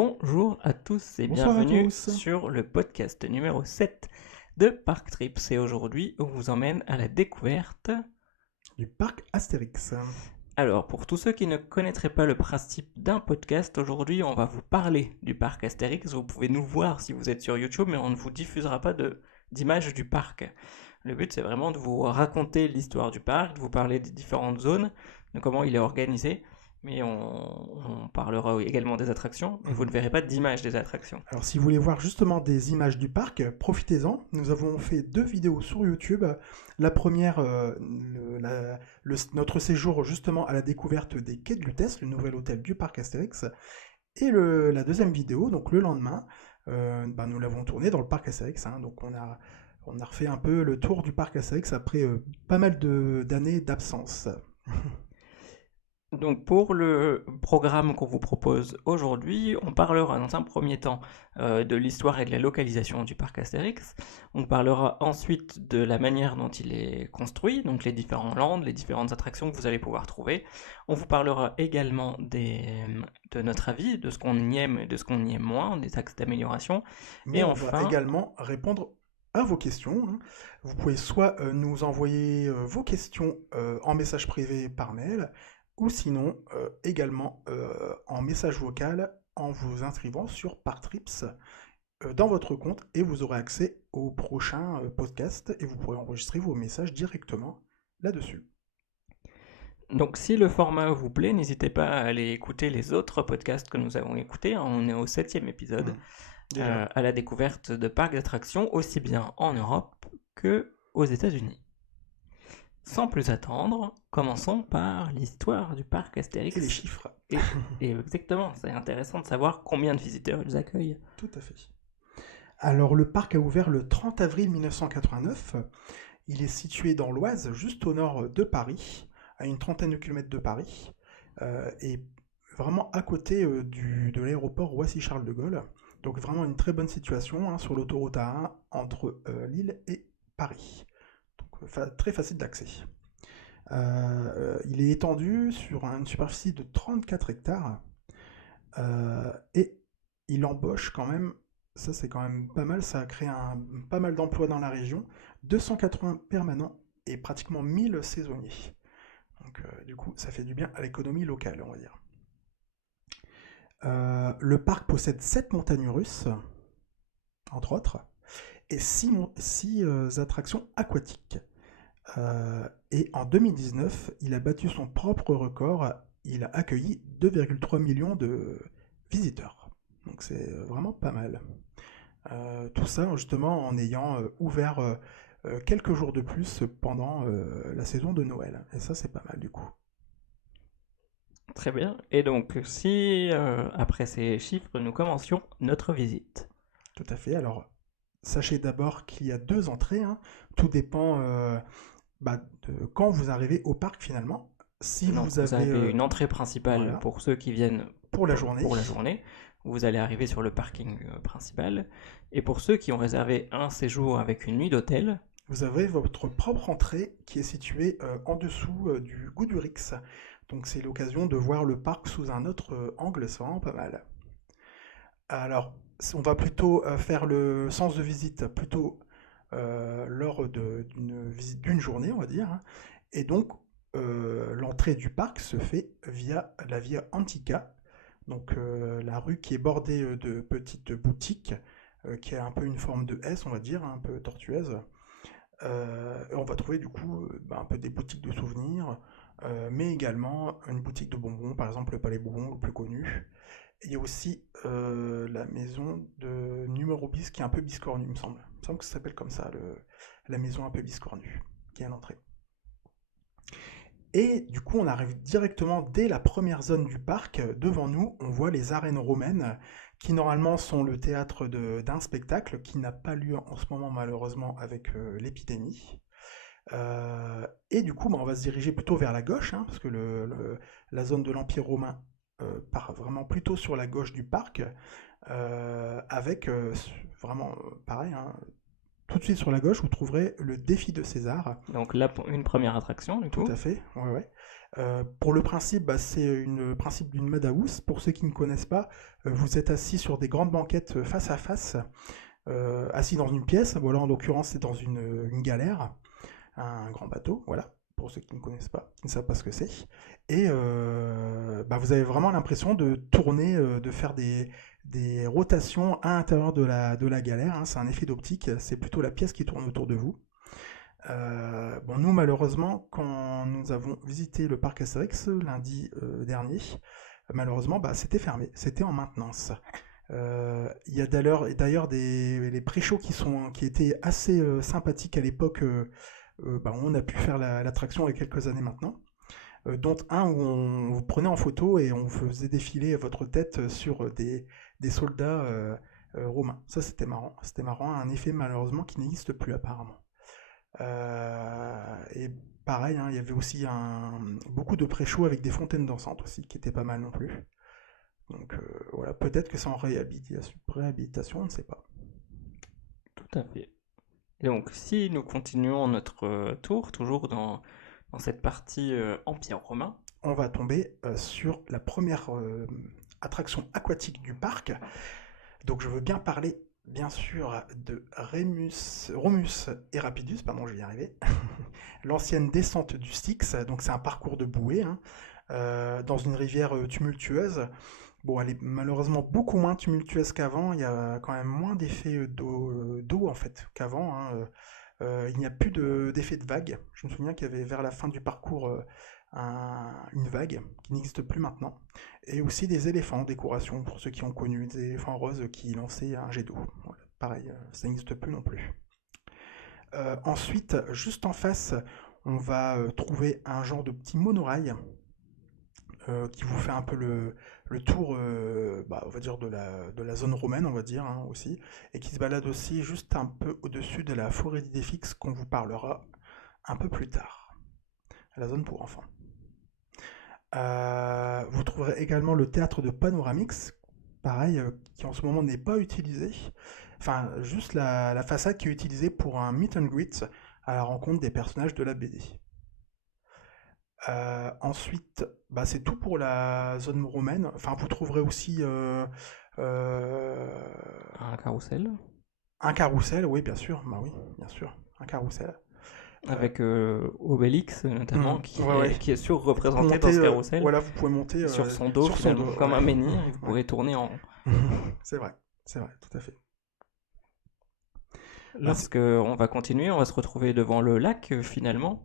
Bonjour à tous et Bonsoir à bienvenue tous. sur le podcast numéro 7 de Park Trips. Et aujourd'hui, on vous emmène à la découverte. Du parc Astérix. Alors, pour tous ceux qui ne connaîtraient pas le principe d'un podcast, aujourd'hui, on va vous parler du parc Astérix. Vous pouvez nous voir si vous êtes sur YouTube, mais on ne vous diffusera pas d'images du parc. Le but, c'est vraiment de vous raconter l'histoire du parc, de vous parler des différentes zones, de comment il est organisé. Mais on parlera également des attractions, mais vous ne verrez pas d'images des attractions. Alors si vous voulez voir justement des images du parc, profitez-en. Nous avons fait 2 vidéos sur YouTube. La première, notre séjour justement à la découverte des Quais de Lutèce, le nouvel hôtel du parc Astérix. Et la deuxième vidéo, donc le lendemain, nous l'avons tournée dans le parc Astérix. Donc on a refait un peu le tour du parc Astérix après pas mal d'années d'absence. Donc pour le programme qu'on vous propose aujourd'hui, on parlera dans un premier temps de l'histoire et de la localisation du parc Astérix. On parlera ensuite de la manière dont il est construit, donc les différents lands, les différentes attractions que vous allez pouvoir trouver. On vous parlera également de notre avis, de ce qu'on y aime et de ce qu'on y aime moins, des axes d'amélioration. Mais Et on va enfin, également répondre à vos questions. Vous pouvez soit nous envoyer vos questions en message privé par mail, ou sinon également en message vocal en vous inscrivant sur Partrips dans votre compte et vous aurez accès au prochain podcast et vous pourrez enregistrer vos messages directement là-dessus. donc si le format vous plaît, n'hésitez pas à aller écouter les autres podcasts que nous avons écoutés. On est au 7e épisode. Déjà. À la découverte de parcs d'attractions aussi bien en Europe que aux États-Unis. Sans plus attendre, commençons par l'histoire du parc Astérix. Et les chiffres. Et exactement, c'est intéressant de savoir combien de visiteurs ils accueillent. Tout à fait. Alors le parc a ouvert le 30 avril 1989. Il est situé dans l'Oise, juste au nord de Paris, à une trentaine de kilomètres de Paris, et vraiment à côté de l'aéroport Roissy-Charles de Gaulle. Donc vraiment une très bonne situation sur l'autoroute A1 entre Lille et Paris. Donc très facile d'accès. Il est étendu sur une superficie de 34 hectares et il embauche quand même, ça c'est quand même pas mal, ça a créé pas mal d'emplois dans la région, 280 permanents et pratiquement 1000 saisonniers. Donc du coup ça fait du bien à l'économie locale, on va dire. Le parc possède 7 montagnes russes, entre autres, et 6 attractions aquatiques. Et en 2019, il a battu son propre record. Il a accueilli 2,3 millions de visiteurs. Donc c'est vraiment pas mal. Tout ça justement en ayant ouvert quelques jours de plus pendant la saison de Noël. Et ça c'est pas mal du coup. Très bien. Et donc, si après ces chiffres, nous commencions notre visite. Tout à fait. Alors sachez d'abord qu'il y a 2 entrées. Tout dépend de quand vous arrivez au parc finalement. Si Donc, vous vous avez avez une entrée principale voilà, pour ceux qui viennent pour la journée. pour la journée. Vous allez arriver sur le parking principal. Et pour ceux qui ont réservé un séjour avec une nuit d'hôtel, vous avez votre propre entrée qui est située en dessous du Goût du Rix. Donc c'est l'occasion de voir le parc sous un autre angle, c'est vraiment pas mal. Alors, on va plutôt faire le sens de visite plutôt lors d'une visite d'une journée, on va dire. Et donc, l'entrée du parc se fait via la Via Antica, donc la rue qui est bordée de petites boutiques, qui a un peu une forme de S, on va dire, un peu tortueuse. Et on va trouver du coup un peu des boutiques de souvenirs, mais également une boutique de bonbons, par exemple le Palais Bourbon, le plus connu. Et il y a aussi la maison de numéro bis qui est un peu biscornue, il me semble. Il me semble que ça s'appelle comme ça, la maison un peu biscornue, qui est à l'entrée. Et du coup, on arrive directement dès la première zone du parc. Devant nous, on voit les arènes romaines, qui normalement sont le théâtre d'un spectacle qui n'a pas lieu en ce moment malheureusement avec l'épidémie. Et du coup, on va se diriger plutôt vers la gauche, parce que la zone de l'Empire romain part vraiment plutôt sur la gauche du parc, avec vraiment pareil, tout de suite sur la gauche, vous trouverez le défi de César. Donc là, une première attraction, du coup. Tout à fait, ouais. Pour le principe, c'est le principe d'une Madhouse. Pour ceux qui ne connaissent pas, vous êtes assis sur des grandes banquettes face à face, assis dans une pièce. Voilà, en l'occurrence, c'est dans une galère, un grand bateau, voilà. Pour ceux qui ne connaissent pas, qui ne savent pas ce que c'est. Et vous avez vraiment l'impression de tourner, de faire des rotations à l'intérieur de la galère. Hein. C'est un effet d'optique, c'est plutôt la pièce qui tourne autour de vous. Nous, malheureusement, quand nous avons visité le parc Astérix lundi dernier, malheureusement, c'était fermé, c'était en maintenance. Il y a d'ailleurs les pré-shows qui étaient assez sympathiques à l'époque. On a pu faire l'attraction il y a quelques années maintenant, dont un où on vous prenait en photo et on faisait défiler votre tête sur des soldats romains. Ça, c'était marrant, un effet malheureusement qui n'existe plus apparemment. Et pareil, hein, il y avait aussi beaucoup de pré-shows avec des fontaines dansantes aussi, qui étaient pas mal non plus. Donc voilà, peut-être que c'est en réhabilitation, on ne sait pas. Tout à fait. Et donc, si nous continuons notre tour, toujours dans cette partie Empire romain, on va tomber sur la première attraction aquatique du parc. Donc je veux bien parler, bien sûr, de Romus et Rapidus, je vais y arriver. L'ancienne descente du Styx, donc c'est un parcours de bouée, hein, dans une rivière tumultueuse. Bon, elle est malheureusement beaucoup moins tumultueuse qu'avant, il y a quand même moins d'effets d'eau en fait qu'avant. Hein. Il n'y a plus d'effet de vague. Je me souviens qu'il y avait vers la fin du parcours une vague qui n'existe plus maintenant. Et aussi des éléphants en décoration, pour ceux qui ont connu, des éléphants roses qui lançaient un jet d'eau. Voilà. Pareil, ça n'existe plus non plus. Ensuite, juste en face, on va trouver un genre de petit monorail qui vous fait un peu le tour, on va dire de la zone romaine, on va dire, hein, aussi, et qui se balade aussi juste un peu au-dessus de la forêt d'Idéfix qu'on vous parlera un peu plus tard. La zone pour enfants. Vous trouverez également le théâtre de Panoramix, pareil, qui en ce moment n'est pas utilisé. Enfin, juste la façade qui est utilisée pour un meet and greet à la rencontre des personnages de la BD. Ensuite, c'est tout pour la zone romaine. Enfin, vous trouverez aussi un carrousel. Un carrousel, oui, bien sûr. Oui, bien sûr, un carrousel. Avec Obélix notamment, qui est surreprésenté dans ce carrousel. Voilà, vous pouvez monter sur son dos, comme un menhir, et vous pourrez tourner en rond. C'est vrai, tout à fait. Lorsqu'on va continuer, on va se retrouver devant le lac finalement.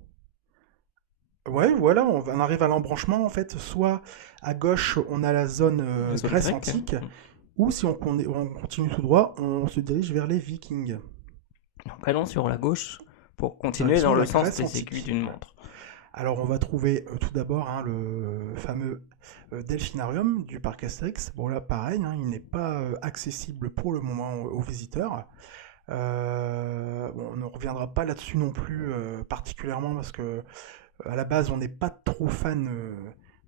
Ouais, voilà, on arrive à l'embranchement en fait. Soit à gauche, on a la zone Grèce antique, ou si on continue tout droit, on se dirige vers les Vikings. Donc allons sur la gauche pour continuer dans le sens des aiguilles d'une montre. Alors on va trouver tout d'abord le fameux Delphinarium du parc Astérix. Bon là pareil, il n'est pas accessible pour le moment aux visiteurs. On ne reviendra pas là-dessus non plus particulièrement parce que à la base on n'est pas trop fan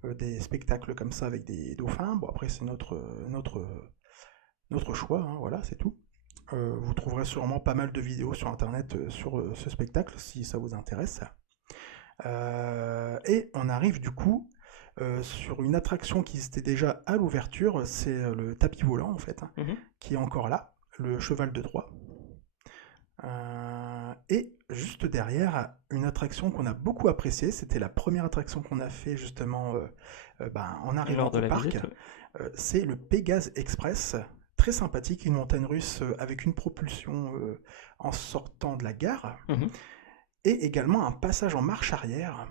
des spectacles comme ça avec des dauphins. Bon après c'est notre choix, hein, voilà, c'est tout. Vous trouverez sûrement pas mal de vidéos sur internet sur ce spectacle si ça vous intéresse. Et on arrive du coup sur une attraction qui était déjà à l'ouverture, c'est le tapis volant en fait, qui est encore là, le cheval de Troie. Et juste derrière, une attraction qu'on a beaucoup appréciée, c'était la première attraction qu'on a fait justement en arrivant au parc, c'est le Pégase Express. Très sympathique, une montagne russe avec une propulsion en sortant de la gare, et également un passage en marche arrière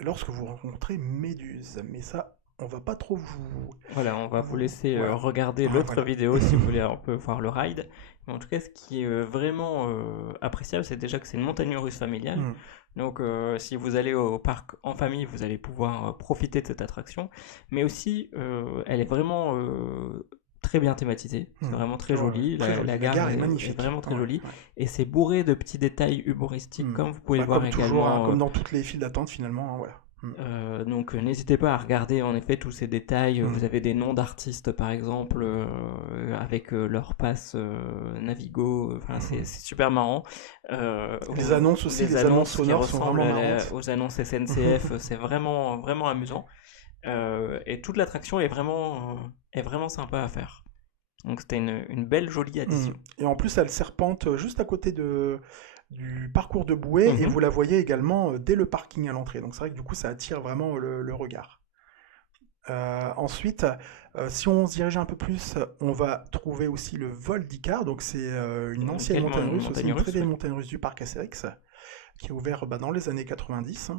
lorsque vous rencontrez Méduse. Mais ça, on va pas trop vous... Voilà, on va vous laisser regarder l'autre vidéo si vous voulez un peu voir le ride. Mais en tout cas, ce qui est vraiment appréciable, c'est déjà que c'est une montagne russe familiale. Donc si vous allez au parc en famille, vous allez pouvoir profiter de cette attraction. Mais aussi, elle est vraiment... très bien thématisé, c'est vraiment très joli. La gare est magnifique, vraiment très jolie. Et c'est bourré de petits détails humoristiques, comme vous pouvez le voir comme également. Toujours, comme dans toutes les files d'attente finalement. Voilà. Donc n'hésitez pas à regarder en effet tous ces détails. Vous avez des noms d'artistes par exemple avec leur passe Navigo. Enfin, c'est super marrant. Les annonces aussi, les annonces qui sonores sont ressemblent vraiment marrantes. aux annonces SNCF. C'est vraiment vraiment amusant. Et toute l'attraction est vraiment sympa à faire. Donc c'était une belle jolie addition. Et en plus, elle serpente juste à côté du parcours de bouée et vous la voyez également dès le parking à l'entrée. Donc c'est vrai que du coup, ça attire vraiment le regard. Ensuite, si on se dirige un peu plus, on va trouver aussi le vol d'Icar. Donc c'est une ancienne montagne russe, aussi une très belle montagne russe du parc Astérix, qui est ouvert dans les années 90,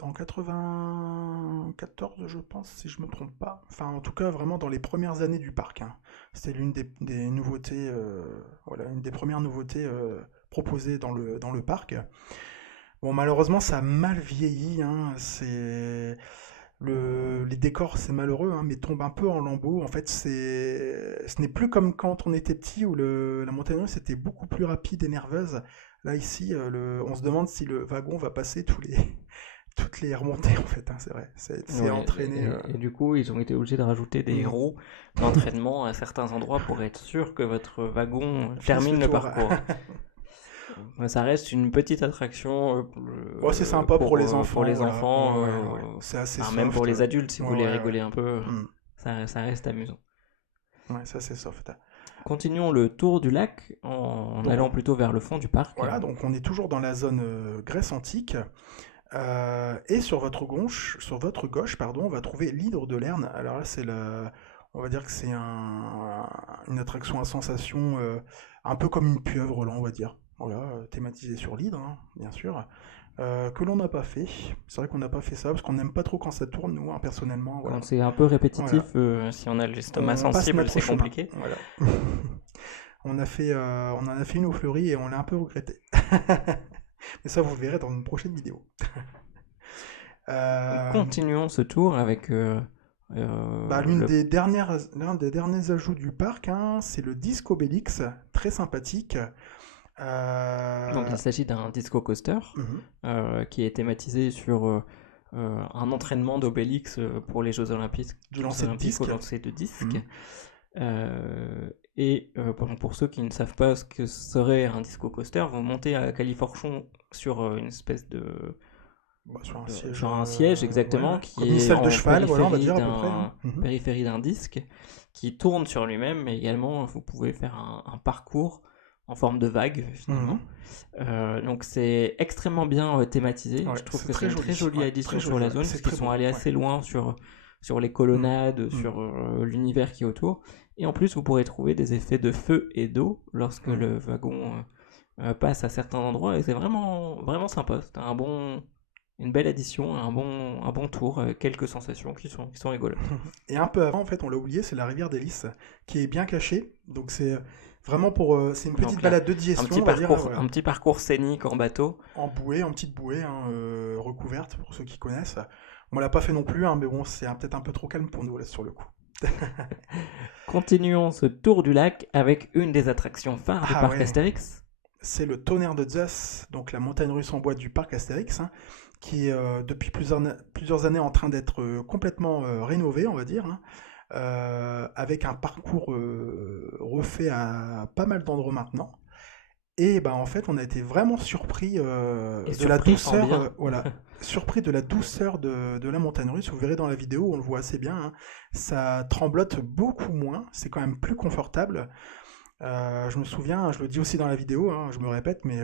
en 94, je pense, si je me trompe pas. Enfin, en tout cas, vraiment dans les premières années du parc. C'était l'une des nouveautés, une des premières nouveautés proposées dans le parc. Bon, malheureusement, ça a mal vieilli. Les décors, c'est malheureux, mais tombent un peu en lambeaux. En fait, ce n'est plus comme quand on était petit où la montagne russe était beaucoup plus rapide et nerveuse. Là, ici, on se demande si le wagon va passer toutes les remontées, en fait, c'est vrai. C'est entraîné. Et du coup, ils ont été obligés de rajouter des roues d'entraînement à certains endroits pour être sûr que votre wagon termine le parcours. Ça reste une petite attraction. C'est sympa pour les enfants. C'est assez soft. Même pour les adultes, si vous voulez rigoler un peu, ça reste amusant. Ouais, ça c'est soft. Continuons le tour du lac en allant plutôt vers le fond du parc. Voilà, donc on est toujours dans la zone Grèce antique. Et sur votre gauche, on va trouver l'hydre de Lerne. Alors là, on va dire que c'est une attraction à sensation un peu comme une pieuvre, là, on va dire. Voilà, thématisée sur l'hydre, bien sûr, que l'on n'a pas fait. C'est vrai qu'on n'a pas fait ça parce qu'on n'aime pas trop quand ça tourne, nous, personnellement. Voilà. Quand c'est un peu répétitif, si on a l'estomac sensible, c'est compliqué. Voilà. On en a fait une au Fleury et on l'a un peu regretté. Mais ça, vous le verrez dans une prochaine vidéo. Continuons ce tour avec... l'un des derniers ajouts du parc, c'est le Disco Obélix, très sympathique. Donc il s'agit d'un disco coaster qui est thématisé sur un entraînement d'Obélix pour les Jeux Olympiques du lancer de disque. Et pour ceux qui ne savent pas ce que serait un disco coaster, vous montez à Califorchon sur une espèce de... sur un siège exactement, qui comme une selle de cheval, on va dire à peu près. Périphérie d'un disque qui tourne sur lui-même, mais également vous pouvez faire un parcours en forme de vague finalement. Donc c'est extrêmement bien thématisé. Je trouve que c'est une très jolie addition sur la zone, parce qu'ils sont allés assez loin sur les colonnades, sur l'univers qui est autour. Et en plus, vous pourrez trouver des effets de feu et d'eau lorsque le wagon passe à certains endroits, et c'est vraiment, vraiment sympa. C'est une belle addition, un bon tour, quelques sensations qui sont rigolotes. Et un peu avant, en fait, on l'a oublié, c'est la rivière des Lys, qui est bien cachée. Donc c'est vraiment c'est une petite balade de digestion. Un petit parcours scénique en bateau. En petite bouée, recouverte, pour ceux qui connaissent. On l'a pas fait non plus, mais bon, c'est peut-être un peu trop calme pour nous, là, sur le coup. Continuons ce tour du lac avec une des attractions phares du parc Astérix. C'est le tonnerre de Zeus, donc la montagne russe en bois du parc Astérix, qui est depuis plusieurs années en train d'être complètement rénové, on va dire, avec un parcours refait à pas mal d'endroits maintenant. Et en fait, on a été vraiment surpris de la douceur, surpris de la douceur de la montagne russe. Vous verrez dans la vidéo, on le voit assez bien. Ça tremblote beaucoup moins, c'est quand même plus confortable. Je me souviens, je le dis aussi dans la vidéo, je me répète, mais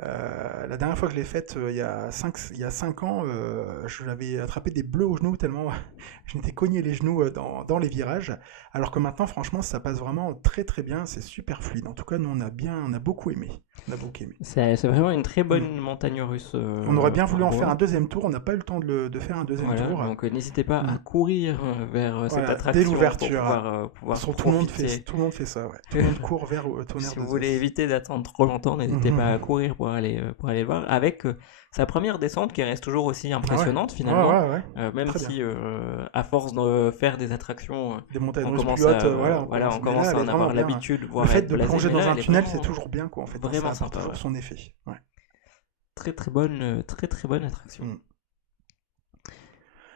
la dernière fois que je l'ai faite, il y a 5 ans, je l'avais attrapé des bleus aux genoux tellement je m'étais cogné les genoux dans les virages, alors que maintenant, franchement, ça passe vraiment très très bien, c'est super fluide. En tout cas, nous, on a beaucoup aimé. C'est vraiment une très bonne montagne russe. On aurait bien voulu en faire un deuxième tour, on n'a pas eu le temps de faire un deuxième tour. Donc n'hésitez pas à courir vers cette attraction dès l'ouverture. Pour pouvoir tout le monde fait ça, Tout le monde court vers tonnerre de Zeus. Si vous voulez éviter d'attendre trop longtemps, n'hésitez pas à courir pour aller voir, avec sa première descente qui reste toujours aussi impressionnante finalement. Même si à force de faire des attractions, des montagnes on commence plus hautes, on commence à en avoir l'habitude. Le fait de plonger dans un tunnel, c'est toujours bien, quoi. En fait, vraiment ça apporte sympa, toujours son effet. très très bonne attraction. Mm.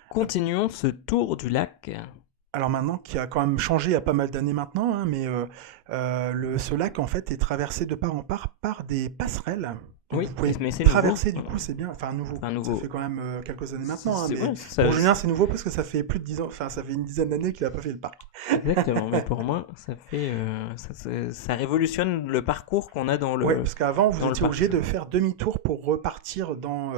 Continuons ce tour du lac. Alors maintenant, qui a quand même changé il y a pas mal d'années maintenant, hein, mais ce lac en fait est traversé de part en part par des passerelles. Donc Oui, vous pouvez mais c'est traverser, nouveau. du coup c'est bien, enfin nouveau, Enfin, ça nouveau. fait quand même quelques années maintenant, hein, mais Ouais, pour Julien c'est nouveau parce que ça fait plus de 10 ans, enfin ça fait une dizaine d'années qu'il a pas fait le parc. Exactement, mais pour moi, ça fait, ça révolutionne le parcours qu'on a dans Ouais, le, parce qu'avant vous dans le étiez parc. obligé de faire demi-tour pour repartir dans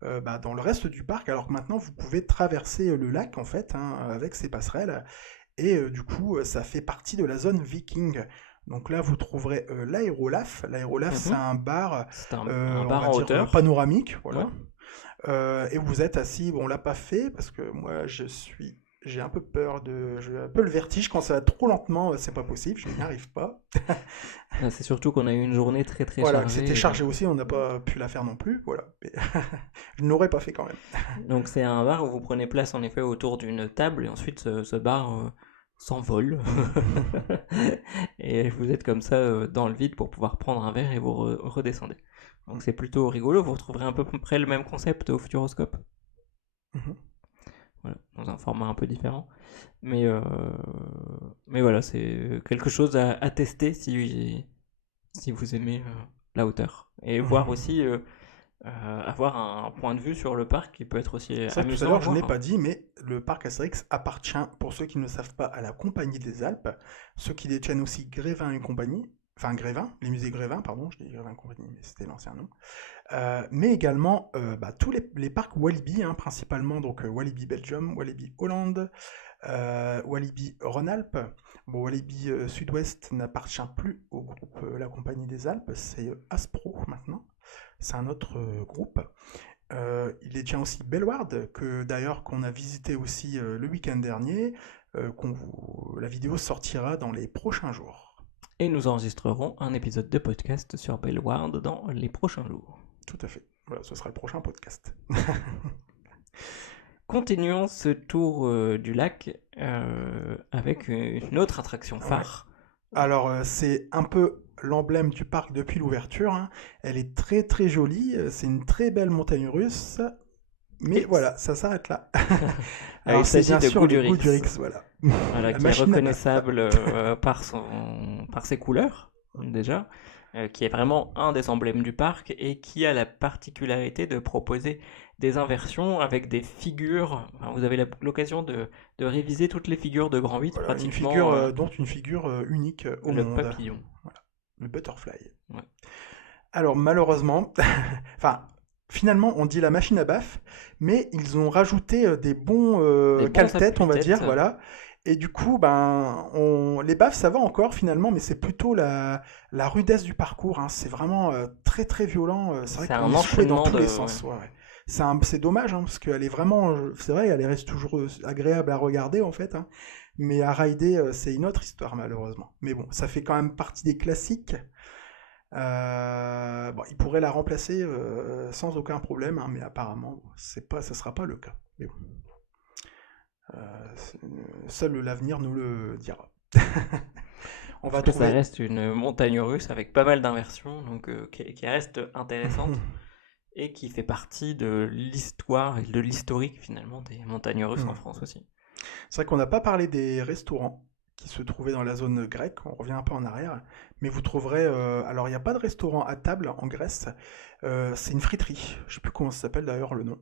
le reste du parc, alors que maintenant vous pouvez traverser le lac en fait, hein, avec ces passerelles. Et du coup, ça fait partie de la zone viking. Donc là, vous trouverez l'Aérolaf. L'Aérolaf, c'est Mhm. un bar, C'est un on bar va en dire, hauteur. panoramique, Ouais. voilà. Et vous êtes assis, bon, on l'a pas fait, parce que moi, j'ai un peu peur j'ai un peu le vertige. Quand ça va trop lentement, c'est pas possible, je n'y arrive pas. Ah, c'est surtout qu'on a eu une journée très très Voilà, que c'était chargée. chargé aussi, on n'a pas pu la faire non plus, voilà. Mais je ne l'aurais pas fait quand même. Donc c'est un bar où vous prenez place en effet autour d'une table et ensuite ce bar s'envole. Et vous êtes comme ça dans le vide pour pouvoir prendre un verre et vous redescendez. Donc c'est plutôt rigolo, vous retrouverez à peu près le même concept au Futuroscope. Mhm. Voilà, dans un format un peu différent. Mais, euh, mais voilà, c'est quelque chose à tester si vous aimez la hauteur. Et voir Mhm. aussi, avoir un point de vue sur le parc qui peut être aussi C'est vrai que tout à amusant à l'heure, je n'ai voir, hein. pas dit, mais le parc Astérix appartient, pour ceux qui ne le savent pas, à la Compagnie des Alpes, ceux qui détiennent aussi Grévin et compagnie, enfin Grévin, les musées Grévin, pardon, je dis Grévin et compagnie, mais c'était l'ancien nom, mais également tous les parcs Walibi, hein, principalement donc Walibi Belgium, Walibi Hollande, Walibi Rhône-Alpes. Bon, Walibi Sud-Ouest n'appartient plus au groupe La Compagnie des Alpes, c'est Aspro maintenant, c'est un autre groupe. Il détient aussi Bellward, que d'ailleurs qu'on a visité aussi le week-end dernier. La vidéo sortira dans les prochains jours. Et nous enregistrerons un épisode de podcast sur Bellward dans les prochains jours. Tout à fait. Voilà, ce sera le prochain podcast. Continuons ce tour du lac avec une autre attraction Ouais. phare. Alors, c'est un peu l'emblème du parc depuis l'ouverture, hein. Elle est très très jolie. C'est une très belle montagne russe. Mais Et voilà, ça s'arrête là. il Alors, c'est s'agit bien de sûr les Goudurix, Goudurix, voilà. voilà, La qui est machine à baffe. reconnaissable par ses couleurs, déjà, qui est vraiment un des emblèmes du parc et qui a la particularité de proposer des inversions avec des figures. Enfin, vous avez l'occasion de réviser toutes les figures de Grand 8 Voilà, pratiquement, dont une figure unique au le monde. papillon. Voilà, le butterfly. Ouais. Alors malheureusement, enfin finalement on dit la machine à baffe, mais ils ont rajouté des bons Des bons cale-têtes, on va dire, appuis-têtes. voilà. Et du coup, les baffes ça va encore finalement, mais c'est plutôt la rudesse du parcours, hein. C'est vraiment très très violent. C'est vrai C'est qu'on un est secoué dans enchaînement tous de. les Ouais. sens. Ouais, ouais. C'est dommage, hein, parce qu'elle est vraiment, c'est vrai, elle reste toujours agréable à regarder en fait, hein. Mais à rider, c'est une autre histoire malheureusement. Mais bon, ça fait quand même partie des classiques. Bon, il pourrait la remplacer sans aucun problème, hein, mais apparemment, ça sera pas le cas. Mais bon, seul l'avenir nous le dira. On Parce va que ça trouver. reste une montagne russe avec pas mal d'inversions, donc qui reste intéressante et qui fait partie de l'histoire et de l'historique finalement des montagnes russes en France aussi. C'est vrai qu'on n'a pas parlé des restaurants qui se trouvaient dans la zone grecque, on revient un peu en arrière, mais vous trouverez, alors il n'y a pas de restaurant à table en Grèce, c'est une friterie, je ne sais plus comment ça s'appelle d'ailleurs le nom.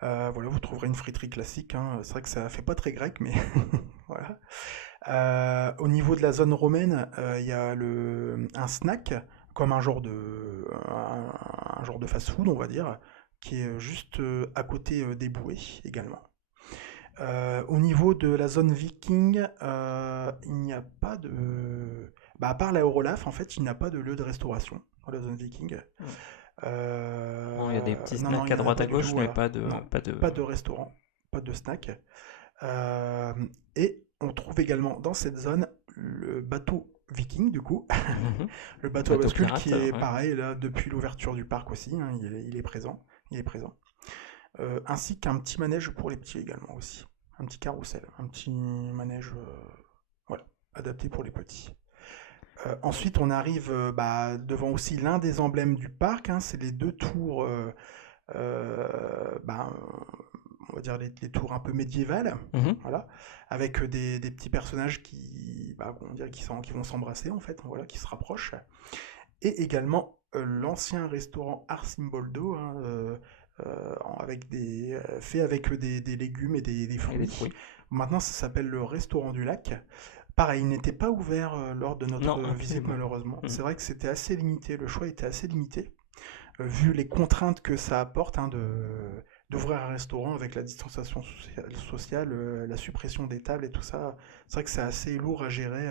Voilà, vous trouverez une friterie classique, hein. C'est vrai que ça fait pas très grec, mais voilà. Au niveau de la zone romaine, il y a un snack, comme un genre de fast-food, on va dire, qui est juste à côté des bouées également. Au niveau de la zone viking, il n'y a pas de... à part l'Aérolaf, en fait, il n'y a pas de lieu de restauration dans la zone viking. Bon, il y a des petits Non, snacks il à n'y en a droite pas à du gauche, tout, mais voilà. Non, pas de... pas de restaurant, pas de snack. Et on trouve également dans cette zone le bateau viking, du coup. Le bateau à Bateau bascule pirate, qui est ouais. pareil, là, depuis l'ouverture du parc aussi, hein, il est présent. Il est présent. Ainsi qu'un petit manège pour les petits également aussi. Un petit carrousel, un petit manège voilà, adapté pour les petits. Ensuite, on arrive devant aussi l'un des emblèmes du parc, hein, c'est les deux tours, ben, on va dire les tours un peu médiévales, Mhm. voilà, avec des petits personnages on dirait qui vont s'embrasser en fait, voilà, qui se rapprochent. Et également l'ancien restaurant Arcimboldo, hein, fait avec des légumes et des Et des fruits. fruits. Maintenant, ça s'appelle le restaurant du lac. Pareil, il n'était pas ouvert lors de notre Non, visite absolument. malheureusement. Mhm. C'est vrai que c'était assez limité, le choix était assez limité, vu les contraintes que ça apporte hein, d'ouvrir un restaurant avec la distanciation sociale, la suppression des tables et tout ça. C'est vrai que c'est assez lourd à gérer.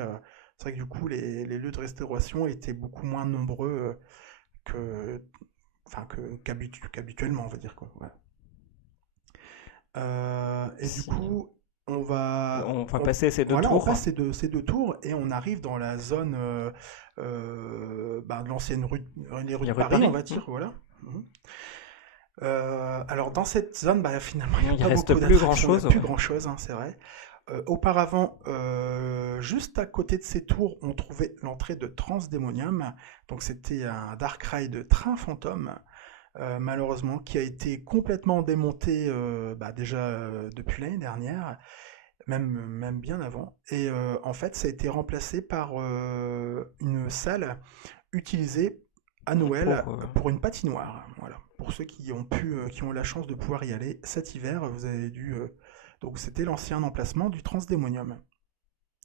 C'est vrai que du coup, les lieux de restauration étaient beaucoup moins nombreux que, qu'habituellement, on va dire quoi. Voilà. Et du Si coup, on va, on va on- passer ces deux voilà, on tours. passe ces deux tours et on arrive dans la zone de l'ancienne les rues Les de rues de Paris, on Paris. va Mhm. dire, voilà. Mhm. Alors dans cette zone, finalement, il n'y a Il pas reste beaucoup plus d'attractions, il n'y a grand-chose. plus grand-chose, hein, c'est vrai. Auparavant, juste à côté de ces tours, on trouvait l'entrée de Transdémonium. Donc c'était un dark ride de train fantôme, malheureusement, qui a été complètement démonté déjà depuis l'année dernière, même bien avant. Et en fait, ça a été remplacé par une salle utilisée à Noël Pour, pour une patinoire. Voilà. Pour ceux qui ont eu la chance de pouvoir y aller cet hiver, vous avez dû. Donc c'était l'ancien emplacement du Transdémonium.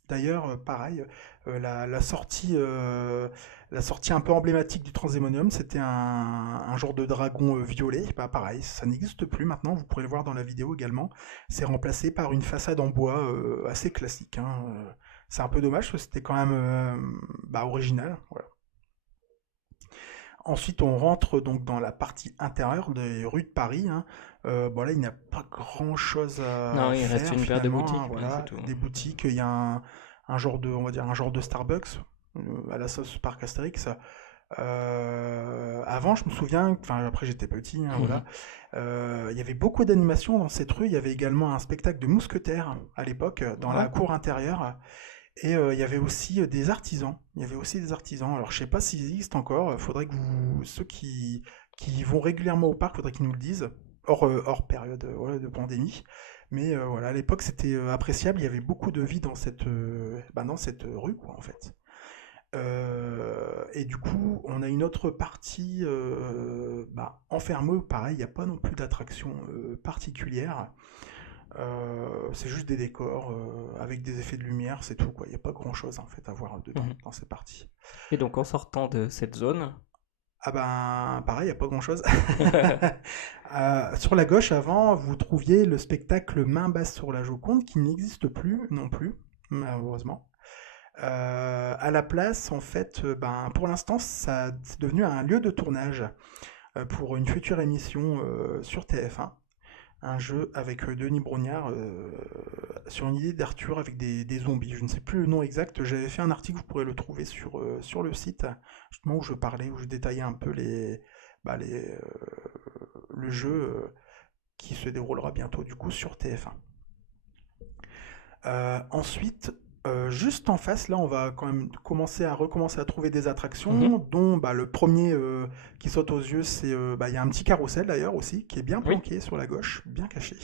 D'ailleurs, pareil, la sortie un peu emblématique du Transdémonium, c'était un genre de dragon violet. Bah, pareil, ça n'existe plus maintenant. Vous pourrez le voir dans la vidéo également. C'est remplacé par une façade en bois assez classique, hein. C'est un peu dommage parce que c'était quand même original. Voilà. Ensuite, on rentre donc dans la partie intérieure des rues de Paris, hein. Là, il n'y a pas grand-chose non, à il reste faire une paire de finalement, hein, boutiques, mais c'est voilà, tout. des boutiques. Il y a un genre de, on va dire, un genre de Starbucks à la sauce Parc Astérix. Avant, je me souviens, enfin après j'étais petit, hein, voilà. Mhm. Il y avait beaucoup d'animations dans cette rue. Il y avait également un spectacle de mousquetaires à l'époque dans la Ouais. cour intérieure. Et il y avait aussi des artisans. Il y avait aussi des artisans. Alors je sais pas s'ils existent encore. Il faudrait que ceux qui vont régulièrement au parc, faudrait qu'ils nous le disent. Hors période voilà, de pandémie. Mais voilà, à l'époque c'était appréciable. Il y avait beaucoup de vie dans cette rue, quoi, en fait. Et du coup, on a une autre partie enfermée. Pareil, il n'y a pas non plus d'attraction particulière. C'est juste des décors avec des effets de lumière, c'est tout quoi. Il n'y a pas grand chose en fait à voir dedans Mhm. dans ces parties. Et donc en sortant de cette zone, Ah ben pareil, il n'y a pas grand chose. Sur la gauche avant, vous trouviez le spectacle Main basse sur la Joconde qui n'existe plus non plus, malheureusement. À la place, en fait, pour l'instant, ça c'est devenu un lieu de tournage pour une future émission sur TF1. Un jeu avec Denis Brognard sur une idée d'Arthur avec des zombies. Je ne sais plus le nom exact. J'avais fait un article, vous pourrez le trouver sur le site, justement où je détaillais un peu le jeu qui se déroulera bientôt du coup sur TF1. Ensuite, juste en face, là, on va quand même recommencer à trouver des attractions, mhm. dont le premier qui saute aux yeux, il y a un petit carrousel d'ailleurs aussi, qui est bien Oui. planqué sur la gauche, bien caché.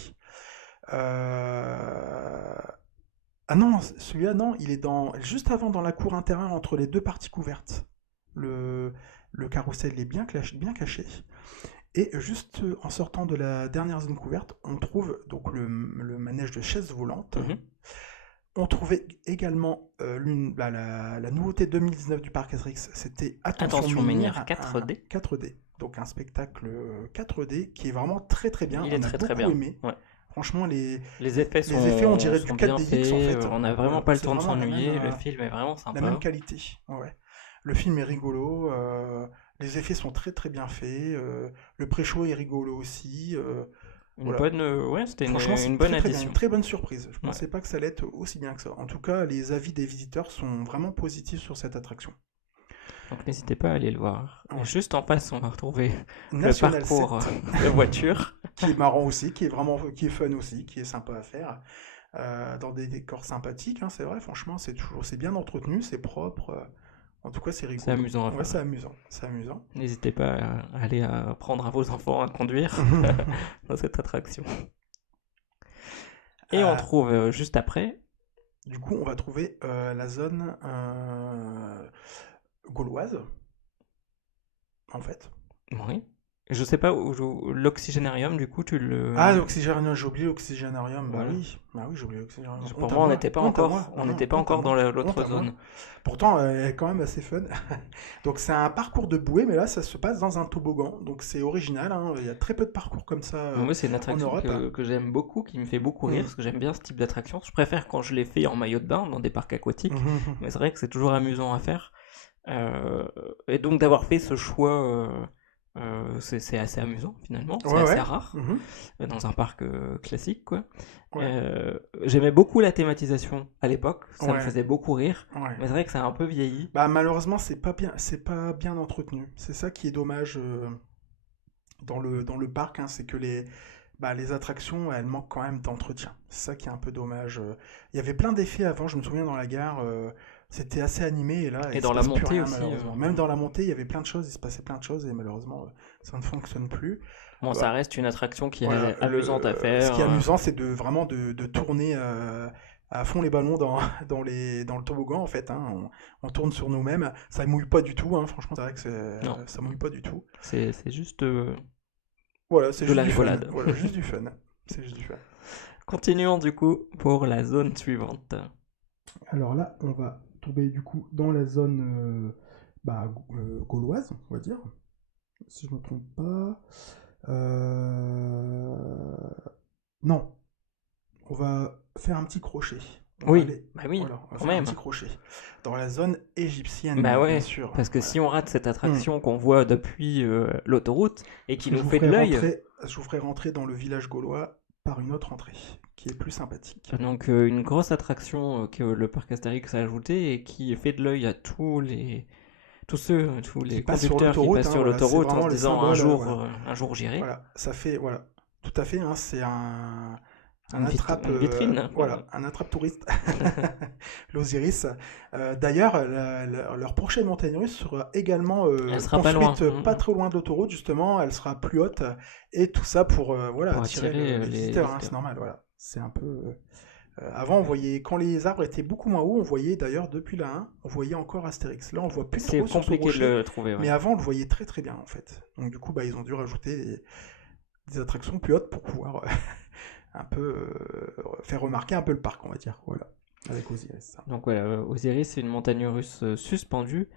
Euh, Ah non, celui-là, non, il est juste avant dans la cour intérieure entre les deux parties couvertes. Le, le carrousel est bien caché. Et juste en sortant de la dernière zone couverte, on trouve donc le manège de chaises volantes. Mhm. On trouvait également la nouveauté 2019 du parc Astérix, c'était Attention Attention Menhir Menhir, un 4D. 4D. Donc un spectacle 4D qui est vraiment très très bien. Il est On a très très beaucoup bien. aimé. Ouais. Franchement, Les effets les effets, on dirait du sont bien 4DX en faits, fait. on n'a vraiment Voilà, pas le c'est temps de vraiment s'ennuyer, le film est vraiment la même sympa. qualité. Ouais. Le film est rigolo, les effets sont très très bien faits, le pré-show est rigolo aussi. Une Voilà. bonne, ouais, c'était Franchement, une c'est bonne très très bien, addition. une très bonne surprise. Je Ouais. pensais pas que ça allait être aussi bien que ça. En tout cas, les avis des visiteurs sont vraiment positifs sur cette attraction. Donc n'hésitez pas à aller le voir. Et Ouais. juste en face, on va retrouver le National parcours 7, de voiture. qui est marrant aussi, qui est fun aussi, qui est sympa à faire, dans des décors sympathiques, hein, c'est vrai. Franchement, c'est bien entretenu, c'est propre. En tout cas, c'est rigolo. C'est amusant à Ouais, faire. c'est amusant. C'est amusant. N'hésitez pas à aller apprendre à vos enfants à conduire dans cette attraction. Et on Euh, trouve juste après. Du coup, on va trouver la zone gauloise, en fait. Oui. Je sais pas où l'oxygénarium, du coup, tu le. Ah, l'oxygénarium, j'ai oublié l'oxygénarium. Voilà. Bah oui, j'ai oublié l'oxygénarium. Pour Honte à moi, on moi, n'était pas honte à encore, moi. on Non, n'était pas honte à encore dans moi, honte l'autre à moi. zone. Pourtant, elle est quand même assez fun. Donc, c'est un parcours de bouée, mais là, ça se passe dans un toboggan. Donc, c'est original, hein. Il y a très peu de parcours comme ça Moi, c'est une en attraction Europe. que j'aime beaucoup, qui me fait beaucoup rire, Mhm. parce que j'aime bien ce type d'attraction. Je préfère quand je les fais en maillot de bain dans des parcs aquatiques, Mhm. mais c'est vrai que c'est toujours amusant à faire. Et donc d'avoir fait ce choix, c'est assez amusant finalement, c'est Ouais, assez ouais. rare Mhm. dans un parc classique, quoi. Ouais. J'aimais beaucoup la thématisation à l'époque, ça me Ouais. faisait beaucoup rire, Ouais. mais c'est vrai que ça a un peu vieilli. Bah, malheureusement, c'est pas bien entretenu. C'est ça qui est dommage dans le parc, hein, c'est que les attractions, elles manquent quand même d'entretien. C'est ça qui est un peu dommage. Il y avait plein d'effets avant, je me souviens dans la gare, c'était assez animé et là, Et il dans se la passe plus montée rien aussi. malheureusement. Même dans la montée, il y avait plein de choses, il se passait plein de choses et malheureusement, ça ne fonctionne plus. Bon, ça Bah, reste une attraction qui voilà, est amusante à ce faire. qui est amusant, c'est vraiment de tourner à fond les ballons dans le toboggan en fait. Hein. On tourne sur nous-mêmes. Ça mouille pas du tout. Hein. Franchement, c'est vrai que Non, ça mouille pas du tout. c'est juste Voilà, c'est de juste la du fun. rigolade. Voilà, juste du fun. C'est juste du fun. Continuons du coup pour la zone suivante. Alors là, on va tomber du coup dans la zone gauloise, on va dire, si je me trompe pas. Non, on va faire un petit crochet. On va Oui, aller, bah oui, voilà, on va quand faire un même. petit crochet dans la zone égyptienne, Bah bien ouais, sûr. parce que Voilà. si on rate cette attraction qu'on voit depuis l'autoroute et Parce qui que nous fait de l'œil, je vous ferai rentrer dans le village gaulois par une autre entrée, qui est plus sympathique. donc une grosse attraction que le parc Astérix a ajoutée et qui fait de l'œil à tous les Qui passe sur conducteurs qui l'autoroute, passent hein, sur voilà, c'est l'autoroute en vraiment se le disant symbole. Voilà. un jour j'irai. Voilà, ça fait, voilà, tout à fait, hein, c'est Une vitrine. voilà, un attrape touriste, l'Osiris. D'ailleurs, leur prochaine montagne russe sera également Elle sera pas loin. construite pas trop loin de l'autoroute, justement, elle sera plus haute, et tout ça pour voilà, Pour attirer attirer les les visiteurs, hein, visiteurs. c'est normal, voilà. C'est un peu... avant, on voyait, quand les arbres étaient beaucoup moins hauts, on voyait d'ailleurs depuis la 1, on voyait encore Astérix. Là, on le voit plus C'est trop sur ce compliqué de rocher, le trouver. Ouais. mais avant, on le voyait très très bien en fait. Donc du coup, ils ont dû rajouter des attractions plus hautes pour pouvoir un peu faire remarquer un peu le parc, on va dire. Voilà, avec Osiris. Donc voilà, Osiris, c'est une montagne russe suspendue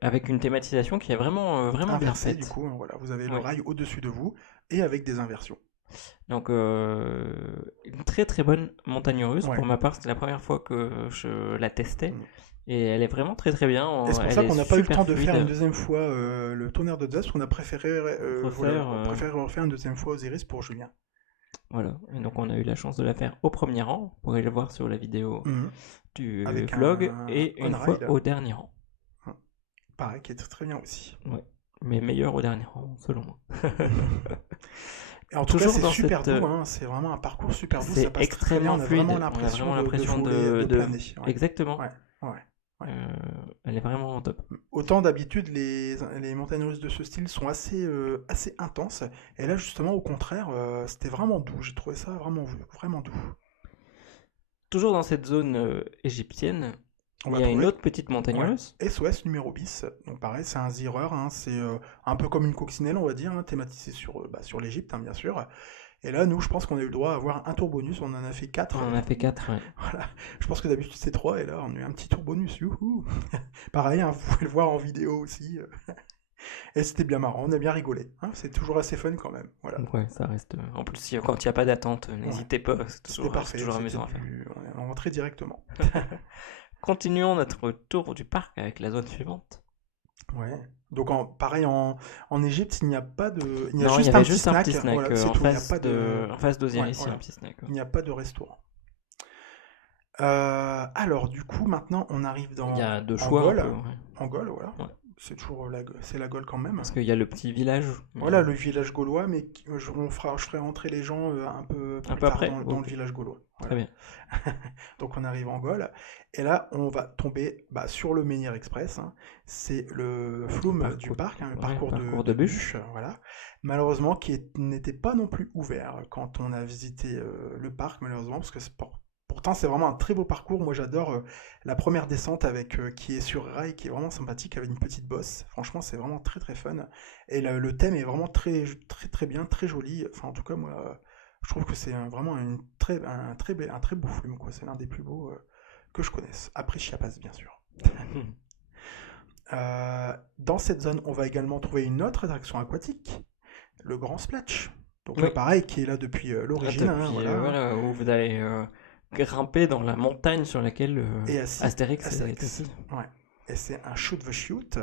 avec une thématisation qui est vraiment bien Inversé, faite. du coup, hein, voilà, vous avez le Ouais. rail au-dessus de vous et avec des inversions. Donc une très très bonne montagne russe. Ouais. Pour ma part, c'était la première fois que je la testais. Mm. Et elle est vraiment très très bien. Et c'est pour Elle ça est qu'on n'a pas eu le super temps de faire fluide. une deuxième fois le tonnerre de Zeus, parce qu'on a préféré, Refaire, on préfère refaire une deuxième fois Osiris pour Julien. Voilà. Et donc on a eu la chance de la faire au premier rang. Vous pourrez le voir sur la vidéo Mhm. du Avec vlog. un Et une on-ride. fois au dernier rang. Pareil, qui est très bien aussi. Ouais. Mais meilleur au dernier rang, selon moi. Et en tout Toujours cas, c'est dans super cette, doux, hein, c'est vraiment un parcours super doux, C'est ça passe très bien, extrêmement on a fluide. vraiment On a l'impression vraiment l'impression voler, de planer. Ouais. Exactement. Ouais, ouais. Elle est vraiment top. Autant d'habitude, les montagnes russes de ce style sont assez intenses, et là justement au contraire, c'était vraiment doux, j'ai trouvé ça vraiment doux. Toujours dans cette zone égyptienne, On il va y a une trouver autre petite montagne ouais, russe. SOS numéro bis, donc pareil, c'est un zireur, hein, c'est un peu comme une coccinelle, on va dire, hein, thématisé sur l'Égypte, hein, bien sûr. Et là, nous, je pense qu'on a eu le droit à avoir un tour bonus, on en a fait 4. On en a fait 4, ouais. Voilà. Je pense que d'habitude c'est 3, et là, on a eu un petit tour bonus, youhou. Pareil, hein, vous pouvez le voir en vidéo aussi. Et c'était bien marrant, on a bien rigolé. Hein, c'est toujours assez fun quand même. Voilà. Ouais, ça reste. En plus, quand il n'y a pas d'attente, n'hésitez pas, c'est C'était toujours, parfait, toujours amusant à faire. on est rentré directement. Continuons notre tour du parc avec la zone suivante. Ouais. Donc pareil en Égypte, il n'y a pas de, il y a Non, juste il y un avait petit juste snack. un petit snack Voilà, c'est en tout. Il n'y a face pas de, en face d'Osiris, Ouais, il y a voilà. un petit snack. Il n'y a pas de restaurant. Alors du coup, maintenant, on arrive Il y a deux en choix un Gaule. peu, ouais. En Gaule, voilà. Ouais. c'est toujours c'est la Gaule quand même. Parce qu'il y a le petit village. Voilà, le village gaulois, mais je ferai entrer les gens un peu Un plus peu tard après. dans le village gaulois. Très Voilà. bien. Donc on arrive en Gaule, et là on va tomber sur le Menhir Express, hein. C'est le flume du parc, hein, le parcours de de bûche. bûche, voilà. Malheureusement qui n'était pas non plus ouvert quand on a visité le parc, malheureusement, parce que pourtant c'est vraiment un très beau parcours. Moi j'adore la première descente qui est sur rail, qui est vraiment sympathique, avec une petite bosse. Franchement c'est vraiment très très fun, et le thème est vraiment très très très bien, très joli. Enfin en tout cas moi je trouve que c'est vraiment un très beau flume, quoi. C'est l'un des plus beaux que je connaisse. Après Chiapas, bien sûr. Dans cette zone, on va également trouver une autre attraction aquatique, le Grand Splatch. Donc là, Oui. pareil, qui est là depuis l'origine. Depuis, Voilà. voilà, où vous allez grimper dans la montagne sur laquelle Et Astérix est assis. Ouais. Et c'est un shoot the shoot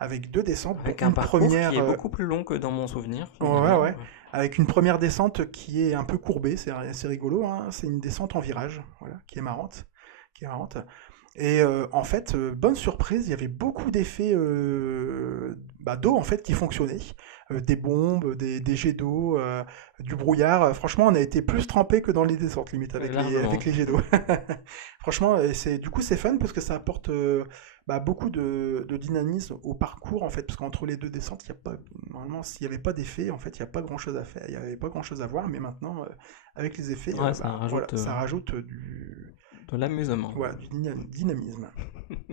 avec 2 descentes. Avec dont un une parcours première, qui est beaucoup plus long que dans mon souvenir, ouais, finalement. ouais. Avec une première descente qui est un peu courbée, c'est assez rigolo, hein. C'est une descente en virage, voilà, qui est marrante. Et en fait, bonne surprise, il y avait beaucoup d'effets d'eau en fait qui fonctionnaient. Des bombes, des jets d'eau, du brouillard. Franchement, on a été plus trempé que dans les descentes, limite, avec les jets d'eau. Franchement, du coup, c'est fun parce que ça apporte beaucoup de dynamisme au parcours, en fait, parce qu'entre les 2 descentes, normalement, s'il n'y avait pas d'effet, en fait, il n'y a pas grand-chose à faire, il n'y avait pas grand-chose à voir, mais maintenant, avec les effets, Ouais, ça rajoute, ça rajoute de l'amusement. Voilà, du dynamisme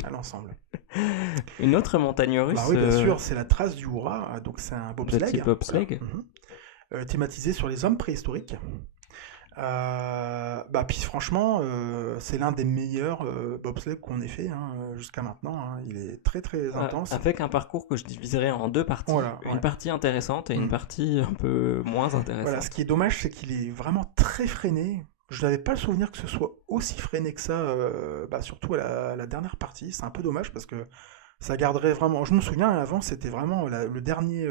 à l'ensemble. Une autre montagne russe. Oui, bien sûr, c'est la trace du Hura, donc c'est un bobsleigh. Petit bobsleigh. Voilà. Thématisé sur les hommes préhistoriques. Puis franchement, c'est l'un des meilleurs bobsleigh qu'on ait fait jusqu'à maintenant, hein. Il est très très intense. Avec un parcours que je diviserais en 2 parties. Voilà, une partie intéressante et une partie un peu moins intéressante. Voilà, ce qui est dommage, c'est qu'il est vraiment très freiné. Je n'avais pas le souvenir que ce soit aussi freiné que ça, surtout à la dernière partie. C'est un peu dommage parce que ça garderait vraiment. Je me souviens, avant, c'était vraiment le dernier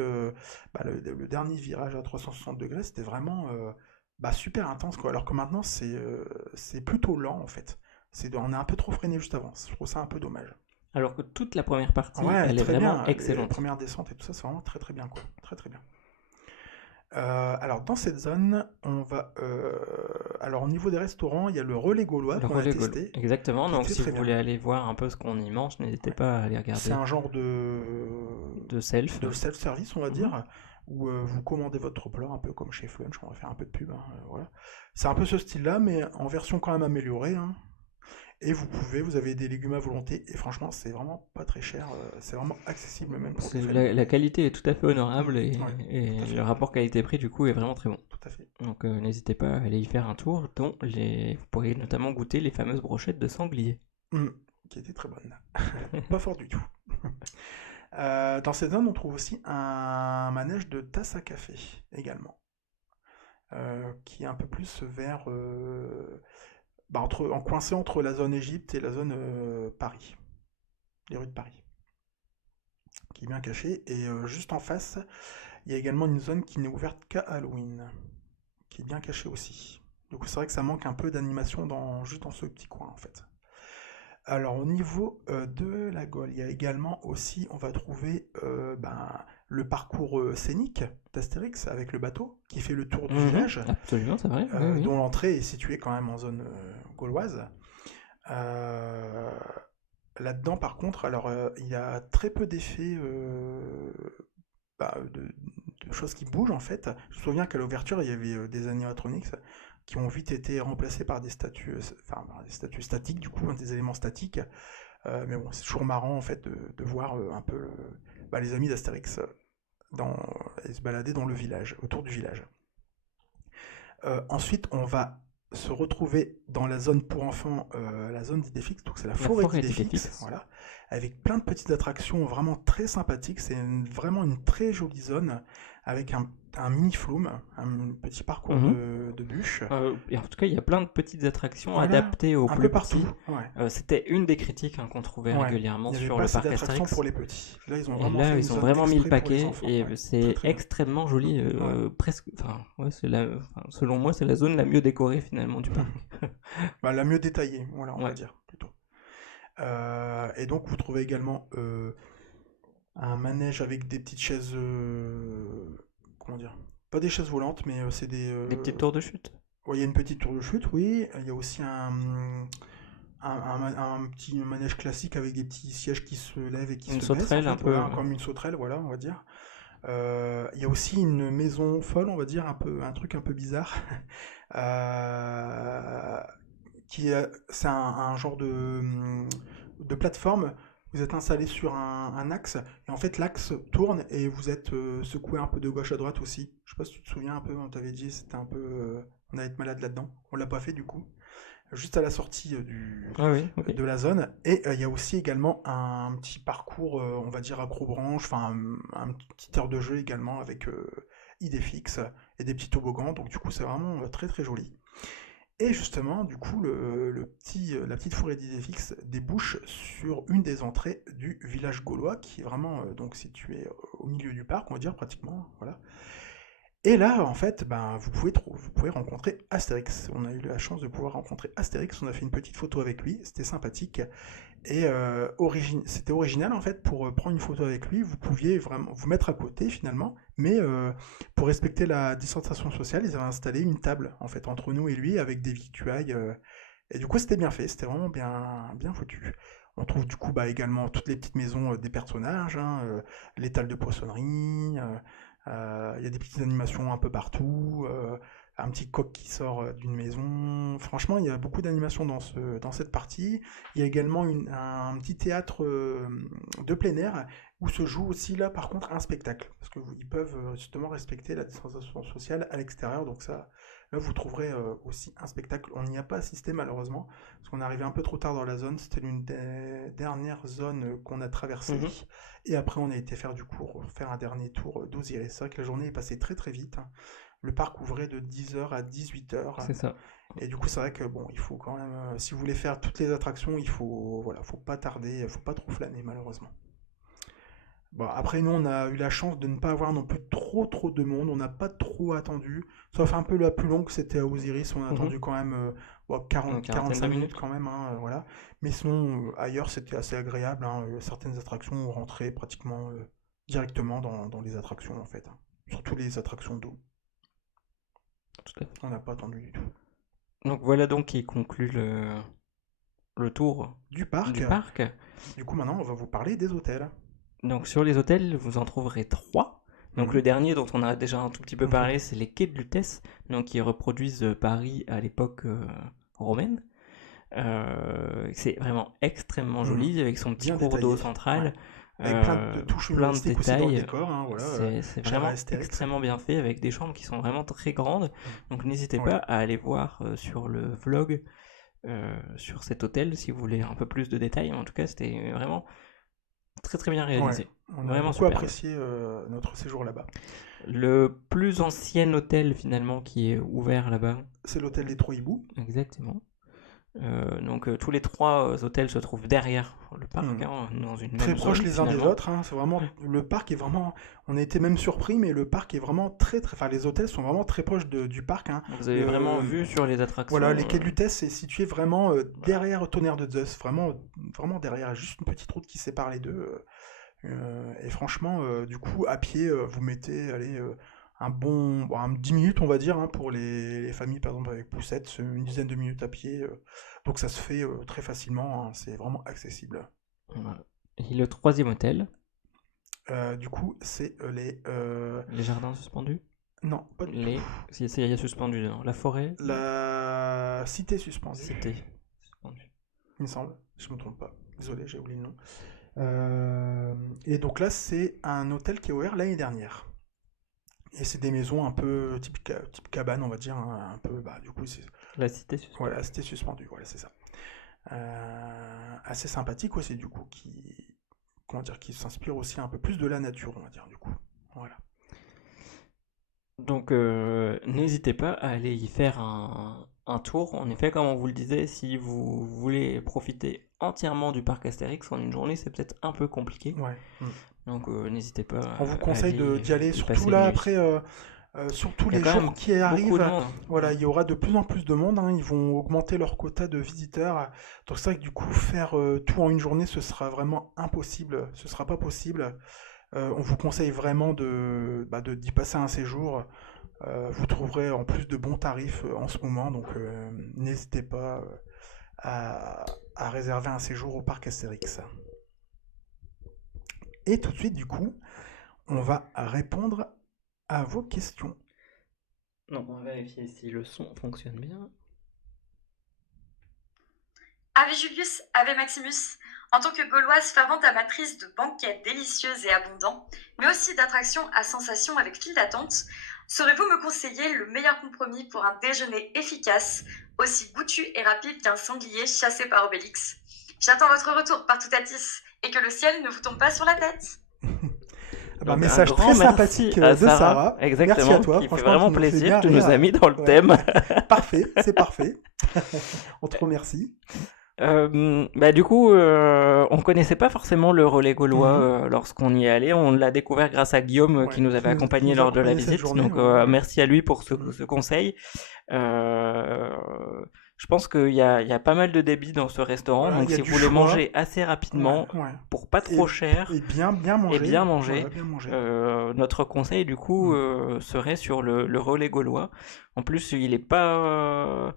virage à 360 degrés, c'était vraiment super intense, quoi. Alors que maintenant, c'est plutôt lent, en fait. On est un peu trop freiné juste avant. Je trouve ça un peu dommage. Alors que toute la première partie, elle est vraiment excellente. La première descente et tout ça, c'est vraiment très très bien, quoi. Très très bien. Alors dans cette zone, on va. Alors au niveau des restaurants, il y a le relais gaulois qu'on a testé. Exactement, donc si vous voulez aller voir un peu ce qu'on y mange, n'hésitez pas à aller regarder. C'est un genre de self-service, on va dire, où vous commandez votre plat, un peu comme chez Flunch, on va faire un peu de pub. Voilà. C'est un peu ce style-là, mais en version quand même améliorée. Et vous avez des légumes à volonté, et franchement, c'est vraiment pas très cher, c'est vraiment accessible même pour la qualité est tout à fait honorable, et le rapport qualité-prix, du coup, est vraiment très bon. Tout à fait. Donc n'hésitez pas à aller y faire un tour, dont vous pourrez notamment goûter les fameuses brochettes de sanglier. Qui étaient très bonnes. Pas fort du tout. Dans cette zone, on trouve aussi un manège de tasse à café, également, qui est un peu plus vers... coincé entre la zone Égypte et la zone Paris, les rues de Paris, qui est bien cachée. Et juste en face, il y a également une zone qui n'est ouverte qu'à Halloween, qui est bien cachée aussi. Donc c'est vrai que ça manque un peu d'animation juste dans ce petit coin, en fait. Alors au niveau de la Gaule, il y a également aussi, on va trouver le parcours scénique d'Astérix avec le bateau qui fait le tour du village. Absolument, c'est vrai. Dont l'entrée est située quand même en zone gauloise. Là-dedans, par contre, alors il y a très peu d'effets de choses qui bougent en fait. Je me souviens qu'à l'ouverture, il y avait des animatronics qui ont vite été remplacés par des statues statiques, du coup, des éléments statiques. Mais bon, c'est toujours marrant en fait de voir un peu les amis d'Astérix se balader dans le village, autour du village. Ensuite, on va se retrouver dans la zone pour enfants, la zone d'Idéfix, donc c'est la forêt d'Idéfix, voilà, avec plein de petites attractions vraiment très sympathiques. C'est vraiment une très jolie zone avec un mini flume, un petit parcours de bûches. Et en tout cas, il y a plein de petites attractions adaptées aux plus petits. Ouais. C'était une des critiques qu'on trouvait régulièrement sur le parc Astérix. Pour les petits. Là, ils ont vraiment mis le paquet, enfants, et c'est extrêmement joli. Presque, selon moi, c'est la zone la mieux décorée finalement du parc. La mieux détaillée, voilà, on va dire plutôt. Et donc, vous trouvez également un manège avec des petites chaises, comment dire? Pas des chaises volantes, mais c'est des. Des petites tours de chute. Ouais, il y a une petite tour de chute, oui. Il y a aussi un petit manège classique avec des petits sièges qui se lèvent et qui Une se baissent, en sauterelle un fait, peu. voilà, comme une sauterelle, voilà, on va dire. Il y a aussi une maison folle, on va dire, un truc un peu bizarre, euh, c'est un genre de plateforme. Vous êtes installé sur un axe, et en fait l'axe tourne et vous êtes secoué un peu de gauche à droite aussi. Je sais pas si tu te souviens un peu, on t'avait dit, c'était un peu, on allait être malade là-dedans. On l'a pas fait du coup. Juste à la sortie Ah oui, ok. de la zone. Et il y a aussi également un petit parcours, on va dire accrobranche, enfin un petit heure de jeu également avec idées fixes et des petits toboggans. Donc du coup c'est vraiment très très joli. Et justement, du coup, la petite forêt d'idées fixes débouche sur une des entrées du village gaulois, qui est vraiment donc situé au milieu du parc, on va dire pratiquement, voilà. Et là, en fait, ben, vous pouvez rencontrer Astérix. On a eu la chance de pouvoir rencontrer Astérix. On a fait une petite photo avec lui. C'était sympathique. Et c'était original, en fait, pour prendre une photo avec lui. Vous pouviez vraiment vous mettre à côté, finalement. Mais pour respecter la distanciation sociale, ils avaient installé une table, en fait, entre nous et lui, avec des victuailles. Et du coup, c'était bien fait. C'était vraiment bien foutu. On trouve du coup également toutes les petites maisons des personnages, hein, l'étal de poissonnerie, il y a des petites animations un peu partout, un petit coq qui sort d'une maison. Franchement, il y a beaucoup d'animations dans cette partie. Il y a également un petit théâtre de plein air où se joue aussi là par contre un spectacle. Parce qu'ils peuvent justement respecter la distanciation sociale à l'extérieur. Donc ça, là vous trouverez aussi un spectacle. On n'y a pas assisté malheureusement. Parce qu'on est arrivé un peu trop tard dans la zone. C'était l'une des dernières zones qu'on a traversées. Et après, on a été faire un dernier tour d'Osiris. C'est vrai que la journée est passée très très vite, hein. Le parc ouvrait de 10h à 18h. C'est ça. Et du coup, c'est vrai que bon, il faut quand même, si vous voulez faire toutes les attractions, faut pas tarder, faut pas trop flâner malheureusement. Bon, après, nous, on a eu la chance de ne pas avoir non plus trop de monde. On n'a pas trop attendu. Sauf un peu la plus longue, c'était à Osiris. On a attendu quand même 45 minutes quand même, hein, voilà. Mais sinon, ailleurs, c'était assez agréable, hein. Certaines attractions ont rentré pratiquement directement dans les attractions, en fait, hein. Surtout les attractions d'eau. Tout à fait. On n'a pas attendu du tout. Donc voilà donc qui conclut le tour Du parc. Du coup, maintenant, on va vous parler des hôtels. Donc sur les hôtels, vous en trouverez 3. Donc le dernier dont on a déjà un tout petit peu parlé, c'est les quais de Lutèce, donc qui reproduisent Paris à l'époque romaine. C'est vraiment extrêmement joli avec son petit cours d'eau central. Ouais. Avec plein de touches humoristiques aussi dans le décor, hein, voilà, c'est vraiment extrêmement bien fait avec des chambres qui sont vraiment très grandes. Donc n'hésitez pas à aller voir sur le vlog sur cet hôtel si vous voulez un peu plus de détails. En tout cas, c'était vraiment très très bien réalisé. Ouais, on a beaucoup apprécié notre séjour là-bas. Le plus ancien hôtel finalement qui est ouvert là-bas, c'est l'hôtel des Trois Hiboux. Exactement. Donc tous les 3 hôtels se trouvent derrière le parc, hein, dans une très même proches zone, les uns des autres, hein. C'est vraiment le parc est vraiment. On a été même surpris, mais le parc est vraiment très. Enfin, les hôtels sont vraiment très proches du parc, hein. Vous avez vraiment vu sur les attractions. Voilà, les quais de Lutèce est situé vraiment derrière Tonnerre de Zeus, vraiment derrière, juste une petite route qui sépare les deux. Et franchement, du coup, à pied, vous mettez, un bon 10 minutes, on va dire, hein, pour les familles, par exemple, avec poussette, une dizaine de minutes à pied. Donc ça se fait très facilement, hein, c'est vraiment accessible. Voilà. Et le 3e hôtel, du coup, c'est les jardins suspendus. Non, pas du tout. Il y a suspendu dedans. La forêt. La cité suspendue. Cité suspendue. Il me semble, je me trompe pas. Désolé, j'ai oublié le nom. Et donc là, c'est un hôtel qui est ouvert l'année dernière. Et c'est des maisons un peu type cabane, on va dire, hein, un peu, du coup, c'est... La cité suspendue. Voilà, la cité suspendue, voilà, c'est ça. Assez sympathique aussi, du coup, qui s'inspire aussi un peu plus de la nature, on va dire, du coup. Voilà. Donc, n'hésitez pas à aller y faire un tour. En effet, comme on vous le disait, si vous voulez profiter entièrement du parc Astérix en une journée, c'est peut-être un peu compliqué. Ouais. Donc, n'hésitez pas. On vous conseille d'y aller, surtout là, après, surtout Il y a les quand jours même qui beaucoup de arrivent. monde. Voilà, il y aura de plus en plus de monde, hein, ils vont augmenter leur quota de visiteurs. Donc c'est vrai que du coup, faire tout en une journée, ce sera vraiment impossible. Ce sera pas possible. On vous conseille vraiment d'y passer un séjour. Vous trouverez en plus de bons tarifs en ce moment, donc n'hésitez pas à réserver un séjour au parc Astérix. Et tout de suite, du coup, on va répondre à vos questions. Donc, on va vérifier si le son fonctionne bien. Ave Julius, Ave Maximus. En tant que Gauloise fervente amatrice de banquets délicieux et abondants, mais aussi d'attractions à sensations avec file d'attente, saurez-vous me conseiller le meilleur compromis pour un déjeuner efficace, aussi goûtu et rapide qu'un sanglier chassé par Obélix? J'attends votre retour partout à Tis et que le ciel ne vous tombe pas sur la tête. Donc, Message un grand très merci sympathique à de Sarah. Exactement, Merci à toi. qui fait Franchement, vraiment tu nous fais plaisir. bien Tu nous rire. as mis dans le Ouais. thème. Parfait, c'est parfait. On te remercie. Du coup, on connaissait pas forcément le relais gaulois Mhm. lorsqu'on y est allé. On l'a découvert grâce à Guillaume Ouais, qui nous avait qui accompagnés nous a lors de la accompagnés cette visite. journée, Donc, ouais. merci à lui pour Mhm. ce conseil. Euh, je pense qu'il y a pas mal de débits dans ce restaurant. Voilà, Donc, il y a si du vous voulez choix. manger assez rapidement, Ouais. pour pas trop cher Et bien manger. et bien manger, Voilà, bien manger. notre conseil du coup Mhm. serait sur le relais gaulois. En plus, il est pas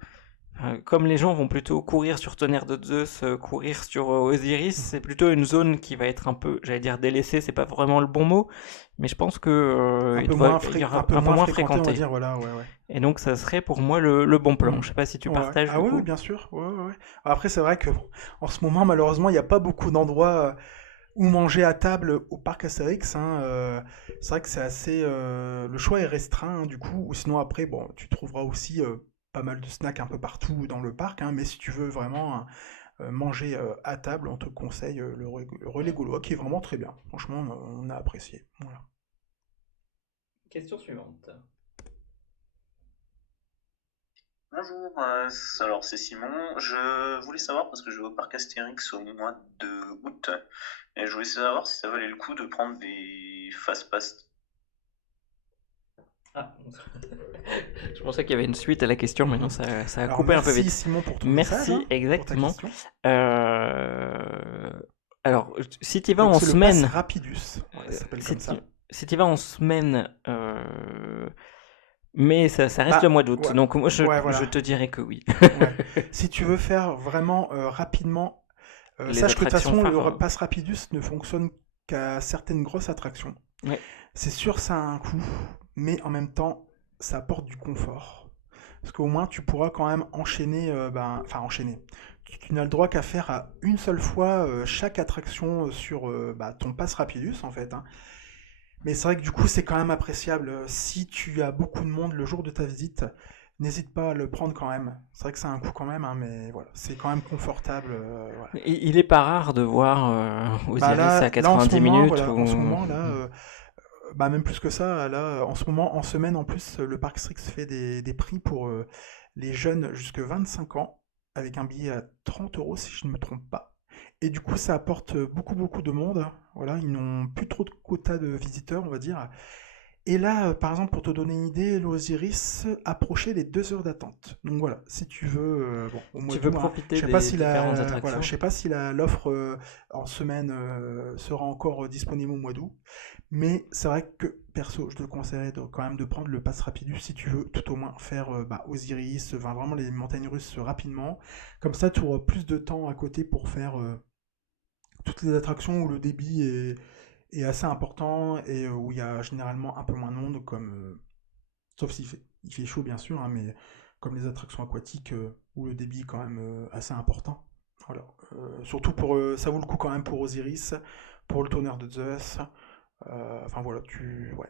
comme les gens vont plutôt courir sur Tonnerre de Zeus, courir sur Osiris, c'est plutôt une zone qui va être un peu, j'allais dire délaissée, c'est pas vraiment le bon mot, mais je pense que Un il peu y aura un peu un peu moins moins fréquenté, on va fréquenté. dire. Voilà, ouais. Et donc ça serait pour moi le bon plan. Mhm. Je sais pas si tu Ouais. partages Ah du oui, coup. bien sûr. Ouais. Après, c'est vrai que bon, en ce moment, malheureusement, il n'y a pas beaucoup d'endroits où manger à table au parc Astérix. Hein. C'est vrai que c'est assez. Le choix est restreint, hein, du coup. Ou sinon, après, bon, tu trouveras aussi pas mal de snacks un peu partout dans le parc. Hein, mais si tu veux vraiment manger à table, on te conseille le relais gaulois, qui est vraiment très bien. Franchement, on a apprécié. Voilà. Question suivante. Bonjour, alors c'est Simon. Je voulais savoir, parce que je vais au parc Astérix au mois de août, et je voulais savoir si ça valait le coup de prendre des fast-pass. Ah, je pensais qu'il y avait une suite à la question, mais non, ça a Alors, coupé un peu merci vite. Simon pour ton Merci, message, hein, pour ta exactement. question. Alors, si tu vas Donc, en c'est semaine, le pass Rapidus. Voilà, ça s'appelle comme ça. si tu vas en semaine, mais ça reste Bah, le mois d'août, ouais. donc moi Ouais, voilà. je te dirais que oui. Ouais. Si tu veux faire vraiment rapidement, Les sache que de toute attractions façon, phares, le pass Rapidus ne fonctionne qu'à certaines grosses attractions. Ouais. C'est sûr, ça a un coût, mais en même temps, ça apporte du confort. Parce qu'au moins, tu pourras quand même enchaîner, enchaîner. Tu n'as le droit qu'à faire à une seule fois chaque attraction sur ton pass Rapidus, en fait. Hein. Mais c'est vrai que du coup, c'est quand même appréciable. Si tu as beaucoup de monde le jour de ta visite, n'hésite pas à le prendre quand même. C'est vrai que ça a un coût quand même, hein, mais voilà, c'est quand même confortable. Voilà. Il est pas rare de voir Osiris Là, à en ce 90 moment, minutes. voilà, en ce moment, là, Mm. même plus que ça, là, en ce moment, en semaine, en plus, le Parc Strix fait des prix pour les jeunes jusque 25 ans, avec un billet à 30 euros, si je ne me trompe pas. Et du coup, ça apporte beaucoup de monde. Voilà, ils n'ont plus trop de quotas de visiteurs, on va dire. Et là, par exemple, pour te donner une idée, l'Osiris approchait les 2 heures d'attente. Donc voilà, si tu veux, au mois Tu veux d'août, hein, profiter je sais des pas si différentes voilà, attractions. je sais pas si l'offre en semaine sera encore disponible au mois d'août. Mais c'est vrai que, perso, je te conseillerais quand même de prendre le pass Rapidus si tu veux tout au moins faire Osiris, vraiment les montagnes russes rapidement. Comme ça, tu auras plus de temps à côté pour faire toutes les attractions où le débit est assez important et où il y a généralement un peu moins de monde, comme sauf il fait chaud bien sûr, hein, mais comme les attractions aquatiques où le débit est quand même assez important. Voilà. Surtout pour ça vaut le coup quand même pour Osiris, pour le tonnerre de Zeus. Enfin voilà, ouais.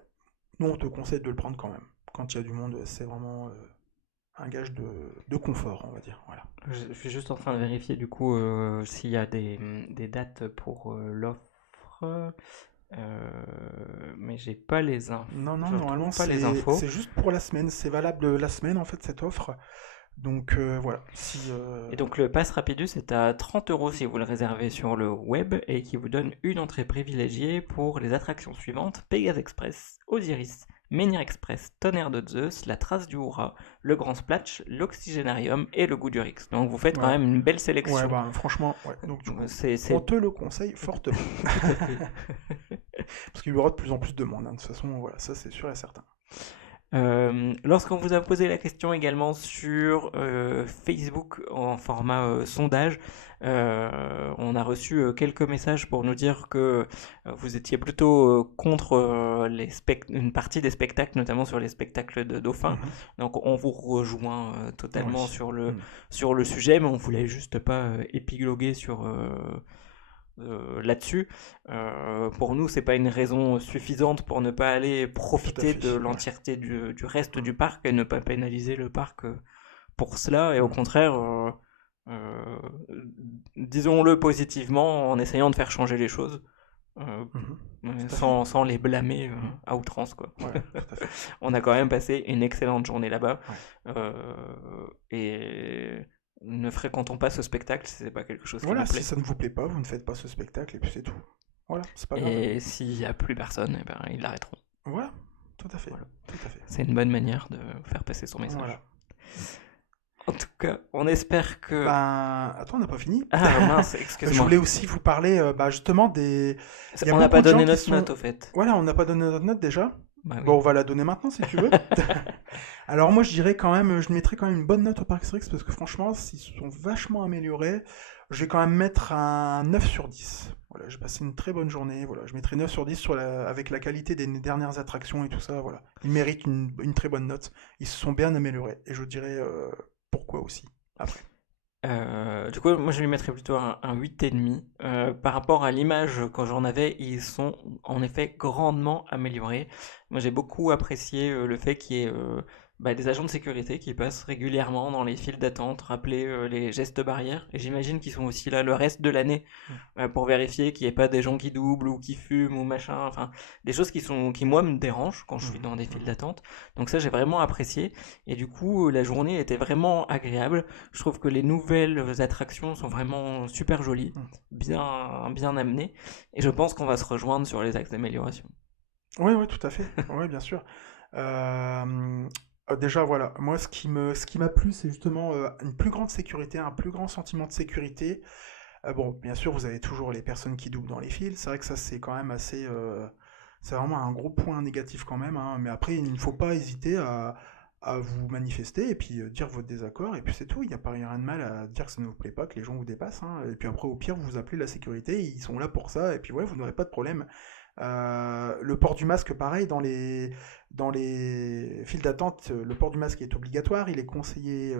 Nous on te conseille de le prendre quand même. Quand il y a du monde, c'est vraiment un gage de confort, on va dire. Voilà. Je suis juste en train de vérifier du coup s'il y a des dates pour l'offre, mais j'ai pas les infos. Non, Je normalement retrouve pas les infos. c'est juste pour la semaine. C'est valable la semaine en fait cette offre. Donc voilà. Et donc le pass Rapidus est à 30 euros si vous le réservez sur le web et qui vous donne une entrée privilégiée pour les attractions suivantes: Pégase Express, Osiris, Menhir Express, Tonnerre de Zeus, La Trace du Hurrah, Le Grand Splatch, l'Oxygénarium et le Goût du Rix. Donc vous faites quand Ouais. même une belle sélection. Ouais, bah franchement, ouais. Donc du coup, C'est on te le conseille fortement. tout à fait. Parce qu'il y aura de plus en plus de monde, hein. De toute façon, voilà, ça c'est sûr et certain. Lorsqu'on vous a posé la question également sur Facebook en format sondage, on a reçu quelques messages pour nous dire que vous étiez plutôt contre une partie des spectacles, notamment sur les spectacles de dauphins. Mhm. Donc on vous rejoint totalement Oui. sur le sujet, mais on voulait juste pas épiloguer là-dessus. Pour nous, c'est pas une raison suffisante pour ne pas aller profiter fait, de ouais. l'entièreté du reste du parc et ne pas pénaliser le parc pour cela. Et au contraire, disons-le positivement, en essayant de faire changer les choses. Sans les blâmer à outrance, quoi. Ouais, tout à fait. On a quand même passé une excellente journée là-bas. Ouais. Et ne fréquentons pas ce spectacle si c'est pas quelque chose qui Voilà, nous plaît. si ça ne vous plaît pas, vous ne faites pas ce spectacle et puis c'est tout. Voilà, c'est pas grave. Et s'il n'y a plus personne, eh ben, ils l'arrêteront. Voilà, tout à fait. Voilà. Tout à fait. C'est une bonne manière de faire passer son message. Voilà. En tout cas, on espère que... Ben, attends, on n'a pas fini. Ah mince, Je excuse-moi. voulais aussi vous parler justement des... il y a On n'a beaucoup pas de gens donné qui notre sont- note, au fait. Voilà, on n'a pas donné notre note déjà. Bah oui. Bon, on va la donner maintenant si tu veux. Alors moi je dirais quand même, je mettrais quand même une bonne note au Parc Astérix parce que franchement, s'ils se sont vachement améliorés, je vais quand même mettre un 9 sur 10. Voilà, j'ai passé une très bonne journée, voilà, je mettrai 9 sur 10 avec la qualité des dernières attractions et tout ça, voilà. Ils méritent une très bonne note, ils se sont bien améliorés et je dirais pourquoi aussi, après. Du coup, moi je lui mettrais plutôt un 8,5. Par rapport à l'image quand j'en avais, ils sont en effet grandement améliorés. Moi j'ai beaucoup apprécié le fait qu'il y ait des agents de sécurité qui passent régulièrement dans les files d'attente, rappeler les gestes barrières. Et j'imagine qu'ils sont aussi là le reste de l'année pour vérifier qu'il n'y ait pas des gens qui doublent ou qui fument ou machin. Enfin, des choses qui moi me dérangent quand je suis dans des files d'attente. Donc ça j'ai vraiment apprécié. Et du coup, la journée était vraiment agréable. Je trouve que les nouvelles attractions sont vraiment super jolies, bien amenées. Et je pense qu'on va se rejoindre sur les axes d'amélioration. Oui, tout à fait, oui, bien sûr. Déjà, voilà, moi ce qui m'a plu, c'est justement une plus grande sécurité, un plus grand sentiment de sécurité. Bon, bien sûr, vous avez toujours les personnes qui doublent dans les files. C'est vrai que ça, c'est quand même assez. C'est vraiment un gros point négatif quand même, hein. Mais après, il ne faut pas hésiter à vous manifester et puis dire votre désaccord. Et puis c'est tout. Il n'y a pas rien de mal à dire que ça ne vous plaît pas, que les gens vous dépassent, hein. Et puis après, au pire, vous appelez la sécurité. Ils sont là pour ça. Et puis ouais, vous n'aurez pas de problème. Le port du masque, pareil, dans les files d'attente, le port du masque est obligatoire. Il est conseillé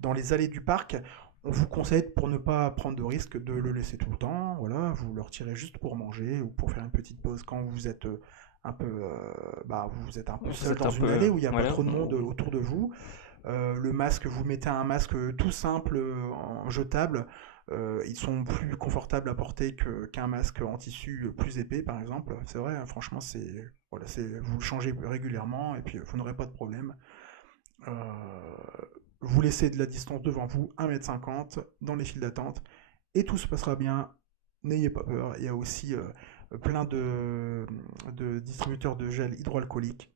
dans les allées du parc. On vous conseille, pour ne pas prendre de risque, de le laisser tout le temps. Voilà, vous le retirez juste pour manger ou pour faire une petite pause quand vous êtes un peu, vous êtes un peu seul dans une allée où il n'y a pas trop de monde autour de vous. Le masque, vous mettez un masque tout simple, jetable. Ils sont plus confortables à porter qu'un masque en tissu plus épais, par exemple. C'est vrai, hein, franchement, vous le changez régulièrement et puis vous n'aurez pas de problème. Vous laissez de la distance devant vous, 1,50 m dans les files d'attente, et tout se passera bien. N'ayez pas peur. Il y a aussi plein de distributeurs de gel hydroalcoolique.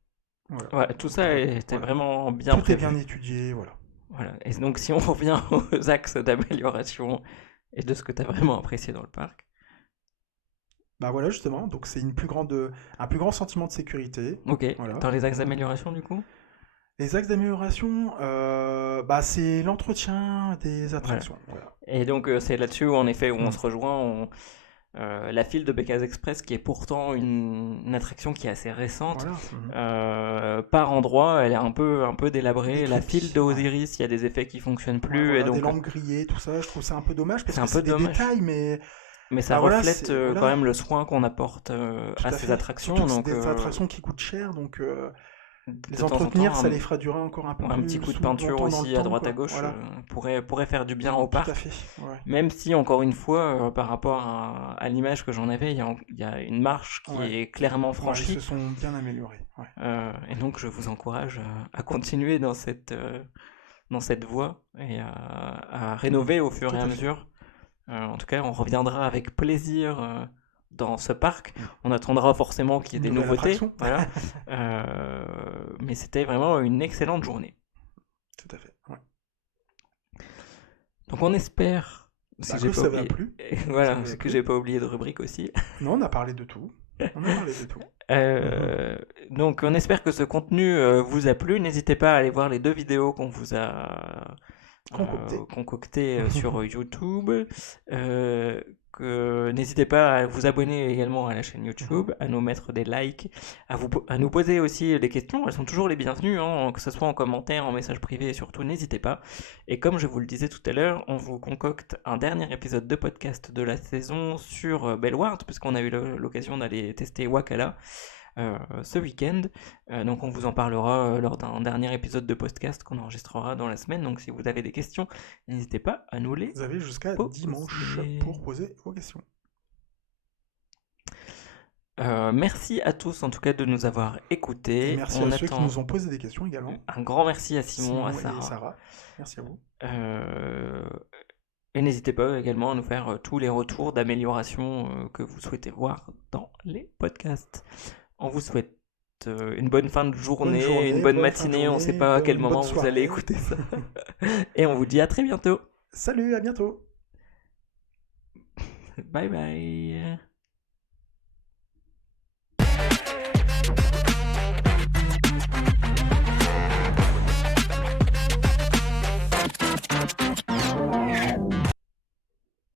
Voilà. Ouais, tout ça était vraiment bien Tout prévu. est bien étudié, voilà. Voilà. Et donc si on revient aux axes d'amélioration et de ce que tu as vraiment apprécié dans le parc. Bah voilà, justement, donc c'est un plus grand sentiment de sécurité. Ok, voilà. Dans les axes d'amélioration du coup. Les axes d'amélioration, c'est l'entretien des attractions. Voilà. Et donc c'est là-dessus en effet où on se rejoint. La file de Bekas Express, qui est pourtant une attraction qui est assez récente, par endroit, elle est un peu délabrée. La file de Osiris, il y a des effets qui fonctionnent plus. Et donc, des lampes grillées, tout ça, je trouve ça un peu dommage parce que c'est des détails, mais ça reflète quand même le soin qu'on apporte à ces attractions. Donc, c'est des attractions qui coûtent cher, donc les entretenir, ça les fera durer encore un peu plus. Un petit coup de peinture aussi à droite à gauche pourrait faire du bien au parc. Tout à fait. Ouais. Même si, encore une fois, par rapport à l'image que j'en avais, il y a une marche qui est clairement franchie. Ils se sont bien améliorés. Et donc, je vous encourage à continuer dans cette voie et à rénover au fur et à mesure. En tout cas, on reviendra avec plaisir dans ce parc. On attendra forcément qu'il y ait des Nouvelle nouveautés. attraction. Voilà. Mais c'était vraiment une excellente journée. Tout à fait. Ouais. Donc on espère... Bah, j'ai que pas ça va oublié- plu. Voilà, Ça vous a c'est que plu. j'ai pas oublié de rubrique aussi. Non, on a parlé de tout. On a parlé de tout. Donc on espère que ce contenu vous a plu. N'hésitez pas à aller voir les 2 vidéos qu'on vous a concoctées sur YouTube. N'hésitez pas à vous abonner également à la chaîne YouTube, à nous mettre des likes, à nous poser aussi des questions. Elles sont toujours les bienvenues, hein, que ce soit en commentaire, en message privé, et surtout n'hésitez pas. Et comme je vous le disais tout à l'heure, on vous concocte un dernier épisode de podcast de la saison sur Bellward, puisqu'on a eu l'occasion d'aller tester Wakala ce week-end. Donc on vous en parlera lors d'un dernier épisode de podcast qu'on enregistrera dans la semaine. Donc si vous avez des questions, n'hésitez pas à nous les Vous avez jusqu'à poser. dimanche pour poser vos questions. Merci à tous en tout cas de nous avoir écoutés. Et merci à ceux qui nous ont posé des questions également. Un grand merci à Simon, à et Sarah. Sarah. Merci à vous. Et n'hésitez pas également à nous faire tous les retours d'amélioration que vous souhaitez voir dans les podcasts. On vous souhaite une bonne fin de journée, une bonne matinée, on ne sait pas à quel moment vous allez écouter ça. Et on vous dit à très bientôt. Salut, à bientôt. Bye bye.